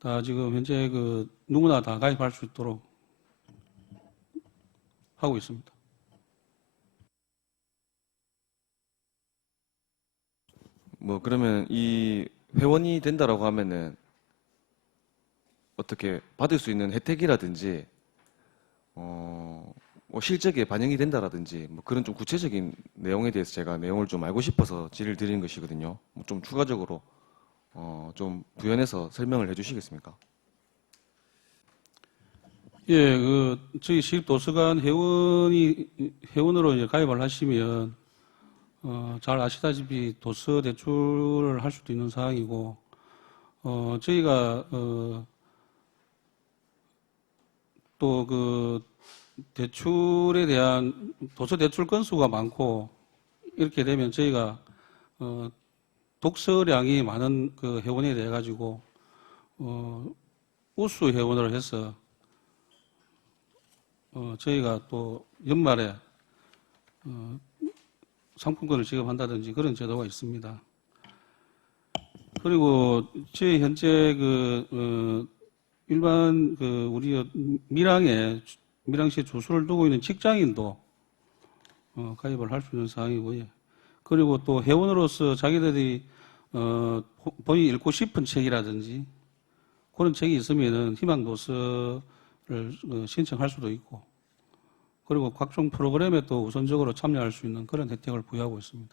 다 지금 현재 그 누구나 다 가입할 수 있도록 하고 있습니다. 뭐 그러면 이 회원이 된다라고 하면은 어떻게 받을 수 있는 혜택이라든지 뭐 실적에 반영이 된다라든지 뭐 그런 좀 구체적인 내용에 대해서 제가 내용을 좀 알고 싶어서 질의를 드리는 것이거든요. 뭐 좀 추가적으로 좀 부연해서 설명을 해주시겠습니까? 예, 저희 시립도서관 회원으로 이제 가입을 하시면 잘 아시다시피 도서 대출을 할 수도 있는 사항이고 저희가 또 그 대출에 대한 도서 대출 건수가 많고 이렇게 되면 저희가 독서량이 많은 그 회원에 대해 가지고 우수 회원으로 해서 저희가 또 연말에 상품권을 지급한다든지 그런 제도가 있습니다. 그리고 저희 현재 일반 우리 밀양시에 주소를 두고 있는 직장인도 가입을 할 수 있는 사항이고요. 그리고 또 회원으로서 자기들이 본인이 읽고 싶은 책이라든지 그런 책이 있으면은 희망도서를 신청할 수도 있고, 그리고 각종 프로그램에 또 우선적으로 참여할 수 있는 그런 혜택을 부여하고 있습니다.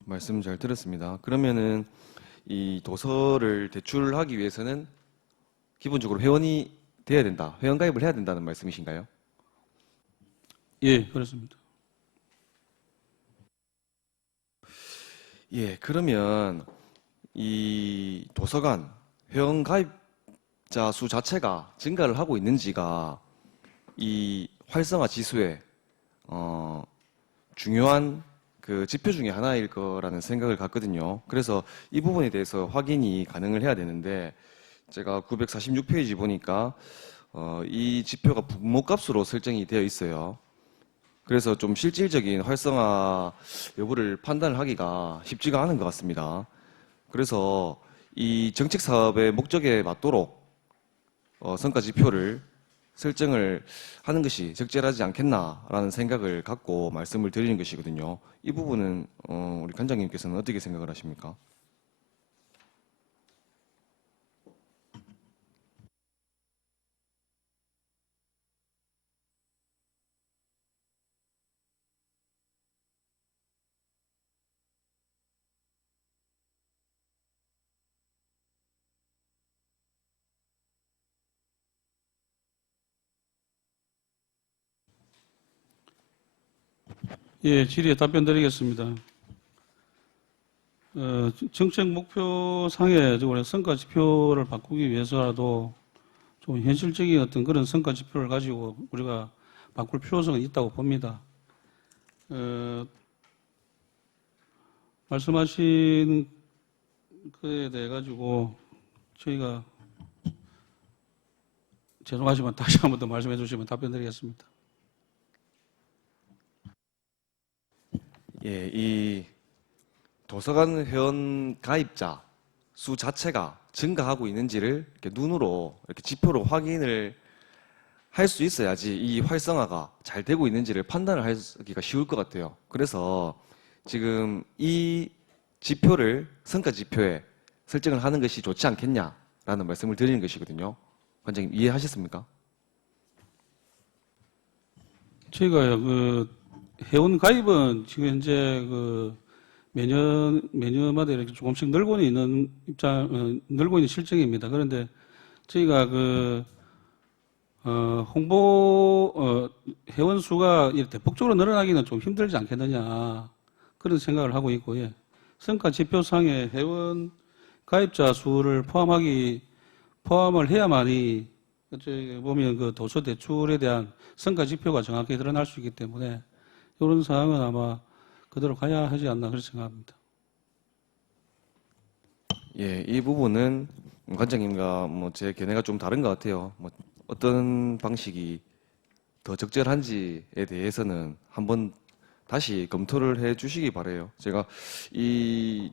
말씀 잘 들었습니다. 그러면은 이 도서를 대출하기 위해서는 기본적으로 회원이 돼야 된다, 회원 가입을 해야 된다는 말씀이신가요? 예, 그렇습니다. 예, 그러면 이 도서관 회원 가입자 수 자체가 증가를 하고 있는지가 이 활성화 지수에 중요한 그 지표 중에 하나일 거라는 생각을 갖거든요. 그래서 이 부분에 대해서 확인이 가능을 해야 되는데 제가 946페이지 보니까 이 지표가 분모값으로 설정이 되어 있어요. 그래서 좀 실질적인 활성화 여부를 판단을 하기가 쉽지가 않은 것 같습니다. 그래서 이 정책 사업의 목적에 맞도록 성과 지표를 설정을 하는 것이 적절하지 않겠나라는 생각을 갖고 말씀을 드리는 것이거든요. 이 부분은 우리 관장님께서는 어떻게 생각을 하십니까? 예, 질의에 답변 드리겠습니다. 정책 목표 상에 성과 지표를 바꾸기 위해서라도 좀 현실적인 어떤 그런 성과 지표를 가지고 우리가 바꿀 필요성은 있다고 봅니다. 말씀하신 그에 대해 가지고 저희가 죄송하지만 다시 한 번 더 말씀해 주시면 답변 드리겠습니다. 예, 이 도서관 회원 가입자 수 자체가 증가하고 있는지를 이렇게 눈으로 이렇게 지표로 확인을 할 수 있어야지 이 활성화가 잘 되고 있는지를 판단을 하기가 쉬울 것 같아요. 그래서 지금 이 지표를 성과 지표에 설정을 하는 것이 좋지 않겠냐라는 말씀을 드리는 것이거든요. 관장님 이해하셨습니까? 저희가 회원 가입은 지금 현재 매년마다 이렇게 조금씩 늘고 있는 늘고 있는 실정입니다. 그런데 저희가 회원 수가 이렇게 대폭적으로 늘어나기는 좀 힘들지 않겠느냐 그런 생각을 하고 있고, 예. 성과 지표상에 회원 가입자 수를 포함을 해야만이 저희 보면 그 도서 대출에 대한 성과 지표가 정확히 드러날 수 있기 때문에 이런 사항은 아마 그대로 가야 하지 않나 그렇게 생각합니다. 예, 이 부분은 관장님과 제 견해가 좀 다른 것 같아요. 어떤 방식이 더 적절한지에 대해서는 한번 다시 검토를 해 주시기 바라요. 제가 이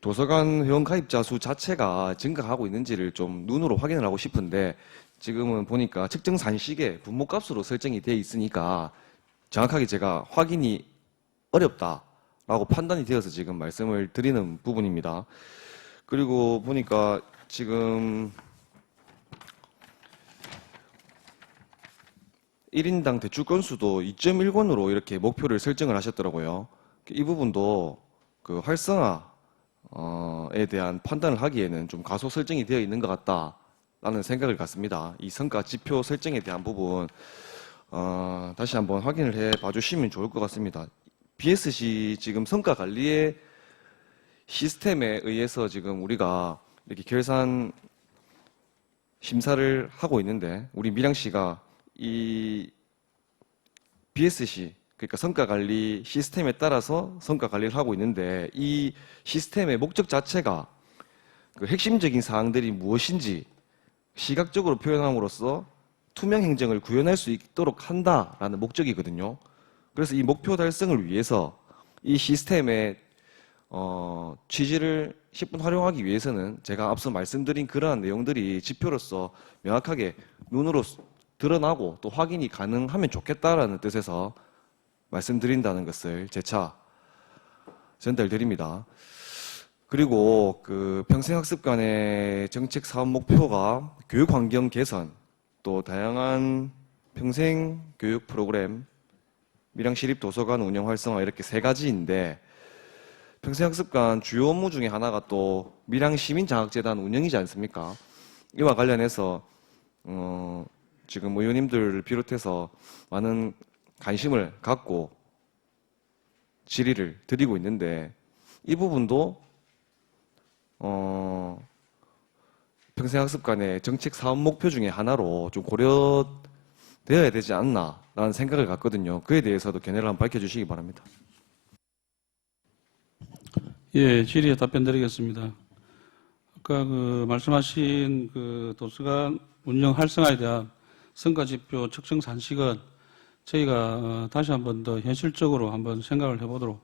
도서관 회원 가입자 수 자체가 증가하고 있는지를 좀 눈으로 확인을 하고 싶은데 지금은 보니까 측정 산식에 분모값으로 설정이 되어 있으니까 정확하게 제가 확인이 어렵다라고 판단이 되어서 지금 말씀을 드리는 부분입니다. 그리고 보니까 지금 1인당 대출 건수도 2.1권으로 이렇게 목표를 설정을 하셨더라고요. 이 부분도 그 활성화에 대한 판단을 하기에는 좀 과소 설정이 되어 있는 것 같다라는 생각을 갖습니다. 이 성과 지표 설정에 대한 부분 다시 한번 확인을 해 봐주시면 좋을 것 같습니다. BSC 지금 성과 관리의 시스템에 의해서 지금 우리가 이렇게 결산 심사를 하고 있는데 우리 밀양시가 이 BSC 그러니까 성과 관리 시스템에 따라서 성과 관리를 하고 있는데 이 시스템의 목적 자체가 그 핵심적인 사항들이 무엇인지 시각적으로 표현함으로써 투명 행정을 구현할 수 있도록 한다라는 목적이거든요. 그래서 이 목표 달성을 위해서 이 시스템의 취지를 10분 활용하기 위해서는 제가 앞서 말씀드린 그러한 내용들이 지표로서 명확하게 눈으로 드러나고 또 확인이 가능하면 좋겠다라는 뜻에서 말씀드린다는 것을 재차 전달드립니다. 그리고 그 평생학습관의 정책 사업 목표가 교육 환경 개선, 또 다양한 평생 교육 프로그램, 밀양시립도서관 운영 활성화 이렇게 세 가지인데 평생학습관 주요 업무 중에 하나가 또 밀양시민장학재단 운영이지 않습니까? 이와 관련해서 지금 의원님들을 비롯해서 많은 관심을 갖고 질의를 드리고 있는데 이 부분도 평생학습관의 정책 사업 목표 중에 하나로 좀 고려되어야 되지 않나라는 생각을 갖거든요. 그에 대해서도 견해를 한번 밝혀주시기 바랍니다. 예, 질의에 답변 드리겠습니다. 아까 그 말씀하신 그 도서관 운영 활성화에 대한 성과지표 측정 산식은 저희가 다시 한번 더 현실적으로 한번 생각을 해보도록,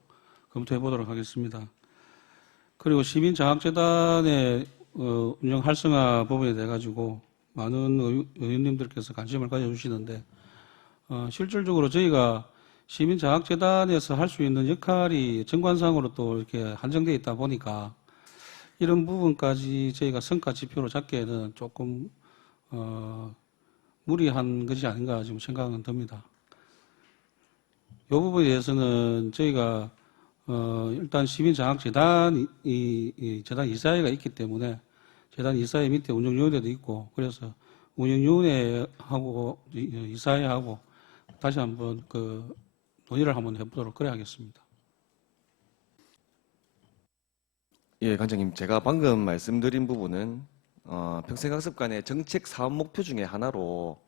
검토해 보도록 하겠습니다. 그리고 시민장학재단의 운영 활성화 부분에 대해 가지고 많은 의원님들께서 관심을 가져주시는데 실질적으로 저희가 시민장학재단에서 할 수 있는 역할이 정관상으로 또 이렇게 한정되어 있다 보니까 이런 부분까지 저희가 성과지표로 잡기에는 조금 무리한 것이 아닌가 지금 생각은 듭니다. 이 부분에 대해서는 저희가 일단 시민장학재단 재단 이사회가 있기 때문에 재단 이사회 밑에 운영위원회도 있고 그래서 운영위원회하고 이사회하고 다시 한번 그 논의를 한번 해보도록 그래 하겠습니다. 예, 관장님, 제가 방금 말씀드린 부분은 평생학습관의 정책 사업 목표 중에 하나로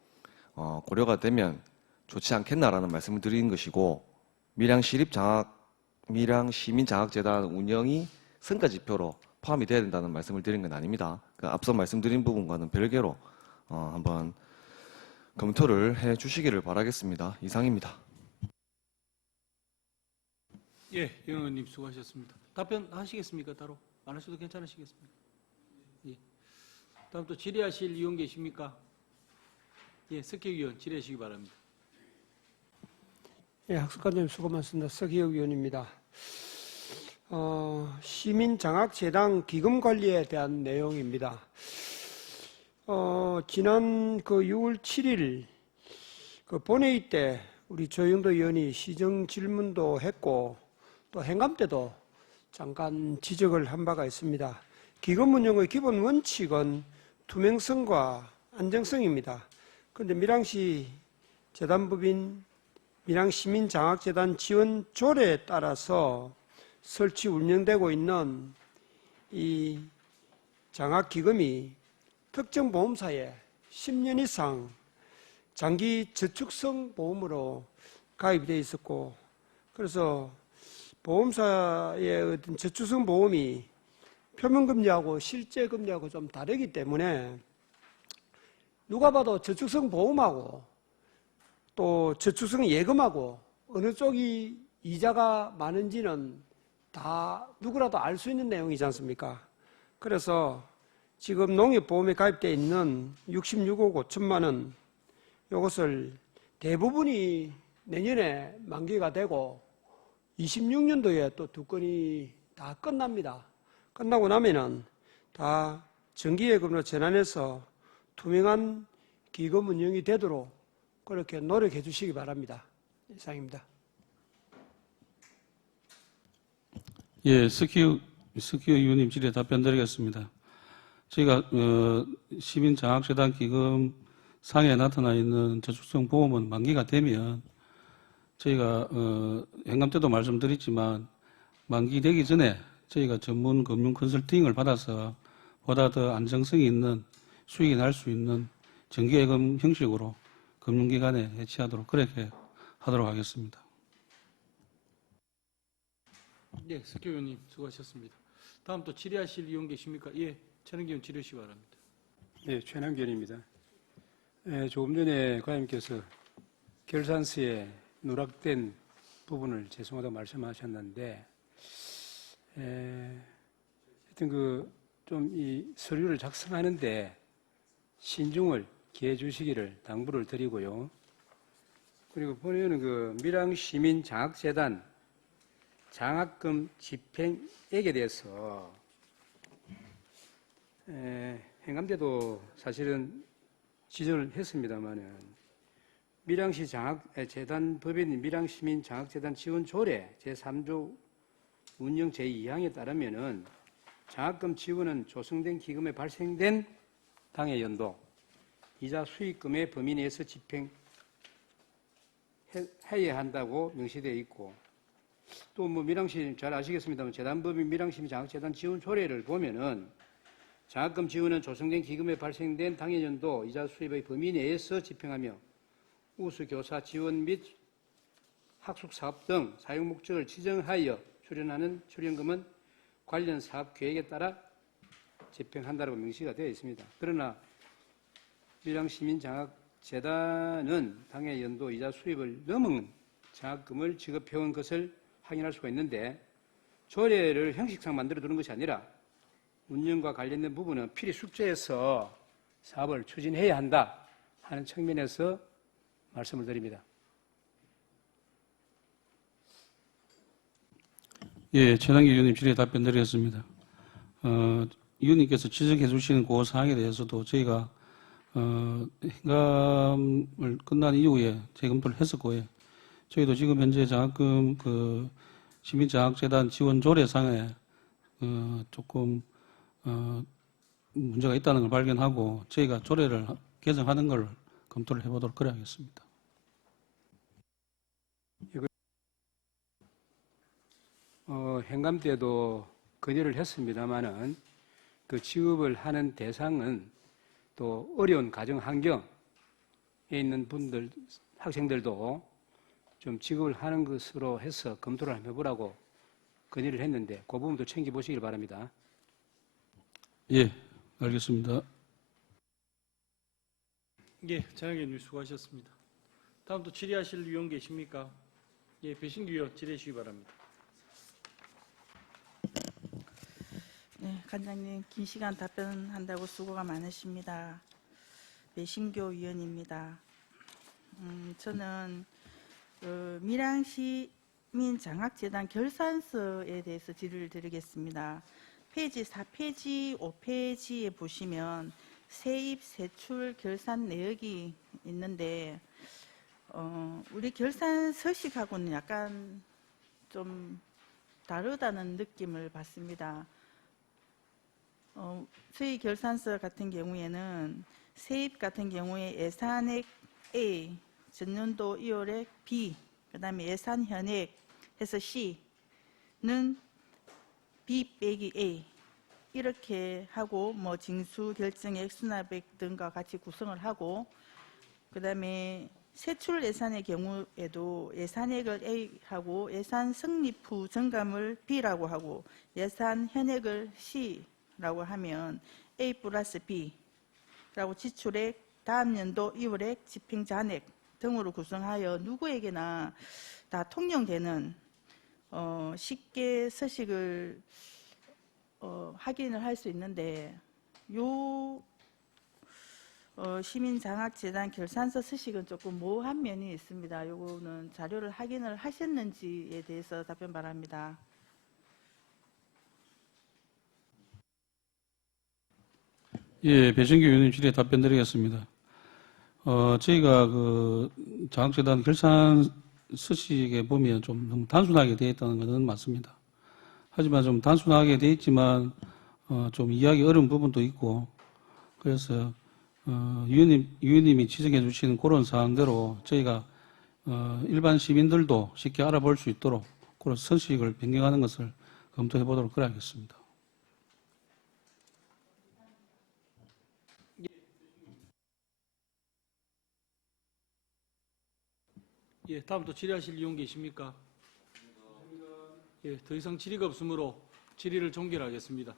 고려가 되면 좋지 않겠나라는 말씀을 드린 것이고 밀양 시민장학재단 운영이 성과지표로 포함이 돼야 된다는 말씀을 드린 건 아닙니다. 그 앞서 말씀드린 부분과는 별개로 한번 검토를 해 주시기를 바라겠습니다. 이상입니다. 예, 영 의원님 수고하셨습니다. 답변하시겠습니까? 따로 안 하셔도 괜찮으시겠습니까? 예. 다음 또 질의하실 의원 계십니까? 예, 석기 의원 질의하시기 바랍니다. 예, 학습관장님 수고 많습니다. 서기혁 의원입니다. 시민장학재단 기금 관리에 대한 내용입니다. 지난 그 6월 7일 그 본회의 때 우리 조영도 의원이 시정 질문도 했고 또 행감 때도 잠깐 지적을 한 바가 있습니다. 기금 운영의 기본 원칙은 투명성과 안정성입니다. 그런데 밀양시 재단법인 밀양시민장학재단 지원 조례에 따라서 설치 운영되고 있는 이 장학기금이 특정 보험사에 10년 이상 장기 저축성 보험으로 가입이 되어 있었고 그래서 보험사의 어떤 저축성 보험이 표면금리하고 실제금리하고 좀 다르기 때문에 누가 봐도 저축성 보험하고 또 저축성 예금하고 어느 쪽이 이자가 많은지는 다 누구라도 알 수 있는 내용이지 않습니까? 그래서 지금 농협보험에 가입되어 있는 66억 5천만 원 이것을 대부분이 내년에 만기가 되고 26년도에 또 두 건이 다 끝납니다. 끝나고 나면은 다 정기예금으로 전환해서 투명한 기금 운영이 되도록 그렇게 노력해 주시기 바랍니다. 이상입니다. 예, 스키우 의원님 질의에 답변 드리겠습니다. 저희가 시민장학재단 기금 상에 나타나 있는 저축성 보험은 만기가 되면 저희가 행감 때도 말씀드렸지만 만기되기 전에 저희가 전문 금융 컨설팅을 받아서 보다 더 안정성이 있는 수익이 날 수 있는 정기예금 형식으로 금융기관에 해치하도록 그렇게 하도록 하겠습니다. 예, 석기 의원님 수고하셨습니다. 다음 또 질의하실 의원 계십니까? 예, 최능기 의원 질의하시기 바랍니다. 네, 최남기 의원입니다. 조금 전에 과장님께서 결산서에 누락된 부분을 죄송하다고 말씀하셨는데, 하여튼 좀 이 서류를 작성하는데 신중을 기해 주시기를 당부를 드리고요. 그리고 본회의는 밀양시민장학재단 장학금 집행액에 대해서 행감때도 사실은 지적을 했습니다만은 밀양시 재단 법인 밀양시민장학재단 지원조례 제3조 운영 제2항에 따르면은 장학금 지원은 조성된 기금에 발생된 당해 연도 이자 수익금의 범위 내에서 집행해야 한다고 명시되어 있고, 또 뭐 밀항심 잘 아시겠습니다만 재단법인 밀항심 장학재단 지원 조례를 보면은 장학금 지원은 조성된 기금에 발생된 당해 연도 이자 수입의 범위 내에서 집행하며 우수 교사 지원 및 학숙 사업 등 사용 목적을 지정하여 출연하는 출연금은 관련 사업 계획에 따라 집행한다고 명시가 되어 있습니다. 그러나 밀양시민장학재단은 당해 연도 이자 수입을 넘은 장학금을 지급해온 것을 확인할 수가 있는데, 조례를 형식상 만들어 두는 것이 아니라 운영과 관련된 부분은 필히 숙지해서 사업을 추진해야 한다 하는 측면에서 말씀을 드립니다. 예, 최남기 의원님 질의에 답변 드리겠습니다. 의원님께서 지적해 주시는 그 사항에 대해서도 저희가 행감을 끝난 이후에 재검토를 했었고요. 저희도 지금 현재 장학금 시민장학재단 지원 조례상에 조금 문제가 있다는 걸 발견하고 저희가 조례를 개정하는 걸 검토를 해보도록 그래 하겠습니다. 행감 때도 건의를 했습니다마는 그 지급을 하는 대상은 또 어려운 가정 환경에 있는 분들, 학생들도 좀 지급을 하는 것으로 해서 검토를 한번 해보라고 건의를 했는데 그 부분도 챙겨보시길 바랍니다. 예, 알겠습니다. 예, 장학의 의원님 수고하셨습니다. 다음 또 질의하실 의원 계십니까? 예, 배신규 의원 질의해 주시기 바랍니다. 네, 관장님 긴 시간 답변한다고 수고가 많으십니다. 배신교 의원입니다. 저는 밀양시민장학재단 결산서에 대해서 질의를 드리겠습니다. 페이지 4페이지, 5페이지에 보시면 세입, 세출, 결산 내역이 있는데 우리 결산 서식하고는 약간 좀 다르다는 느낌을 받습니다. 저희 결산서 같은 경우에는 세입 같은 경우에 예산액 A, 전년도 2월액 B, 그 다음에 예산 현액 해서 C는 B 빼기 A 이렇게 하고 뭐 징수 결정액 수납액 등과 같이 구성을 하고, 그 다음에 세출 예산의 경우에도 예산액을 A하고 예산 성립 후 정감을 B라고 하고 예산 현액을 C라고 하면 A 플러스 B라고 지출액, 다음 연도 2월액, 집행 잔액 등으로 구성하여 누구에게나 다 통용되는 쉽게 서식을 확인을 할 수 있는데, 요 시민장학재단 결산서 서식은 조금 모호한 면이 있습니다. 요거는 자료를 확인을 하셨는지에 대해서 답변 바랍니다. 예, 배신규 의원님 질의에 답변 드리겠습니다. 저희가 장학재단 결산 서식에 보면 좀 너무 단순하게 되어 있다는 것은 맞습니다. 하지만 좀 단순하게 되어 있지만 좀 이해하기 어려운 부분도 있고, 그래서 위원님이 지적해 주시는 그런 사항대로 저희가 일반 시민들도 쉽게 알아볼 수 있도록 그런 서식을 변경하는 것을 검토해 보도록 그래 하겠습니다. 예, 다음 또 질의하실 의원 계십니까? 예, 더 이상 질의가 없으므로 질의를 종결하겠습니다.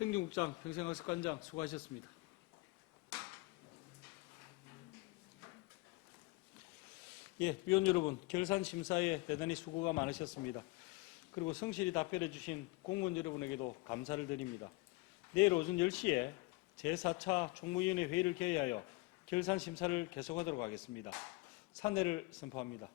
행정국장, 평생학습관장 수고하셨습니다. 예, 위원 여러분, 결산 심사에 대단히 수고가 많으셨습니다. 그리고 성실히 답변해 주신 공무원 여러분에게도 감사를 드립니다. 내일 오전 10시에 제4차 총무위원회 회의를 개의하여 결산 심사를 계속하도록 하겠습니다. 산회를 선포합니다.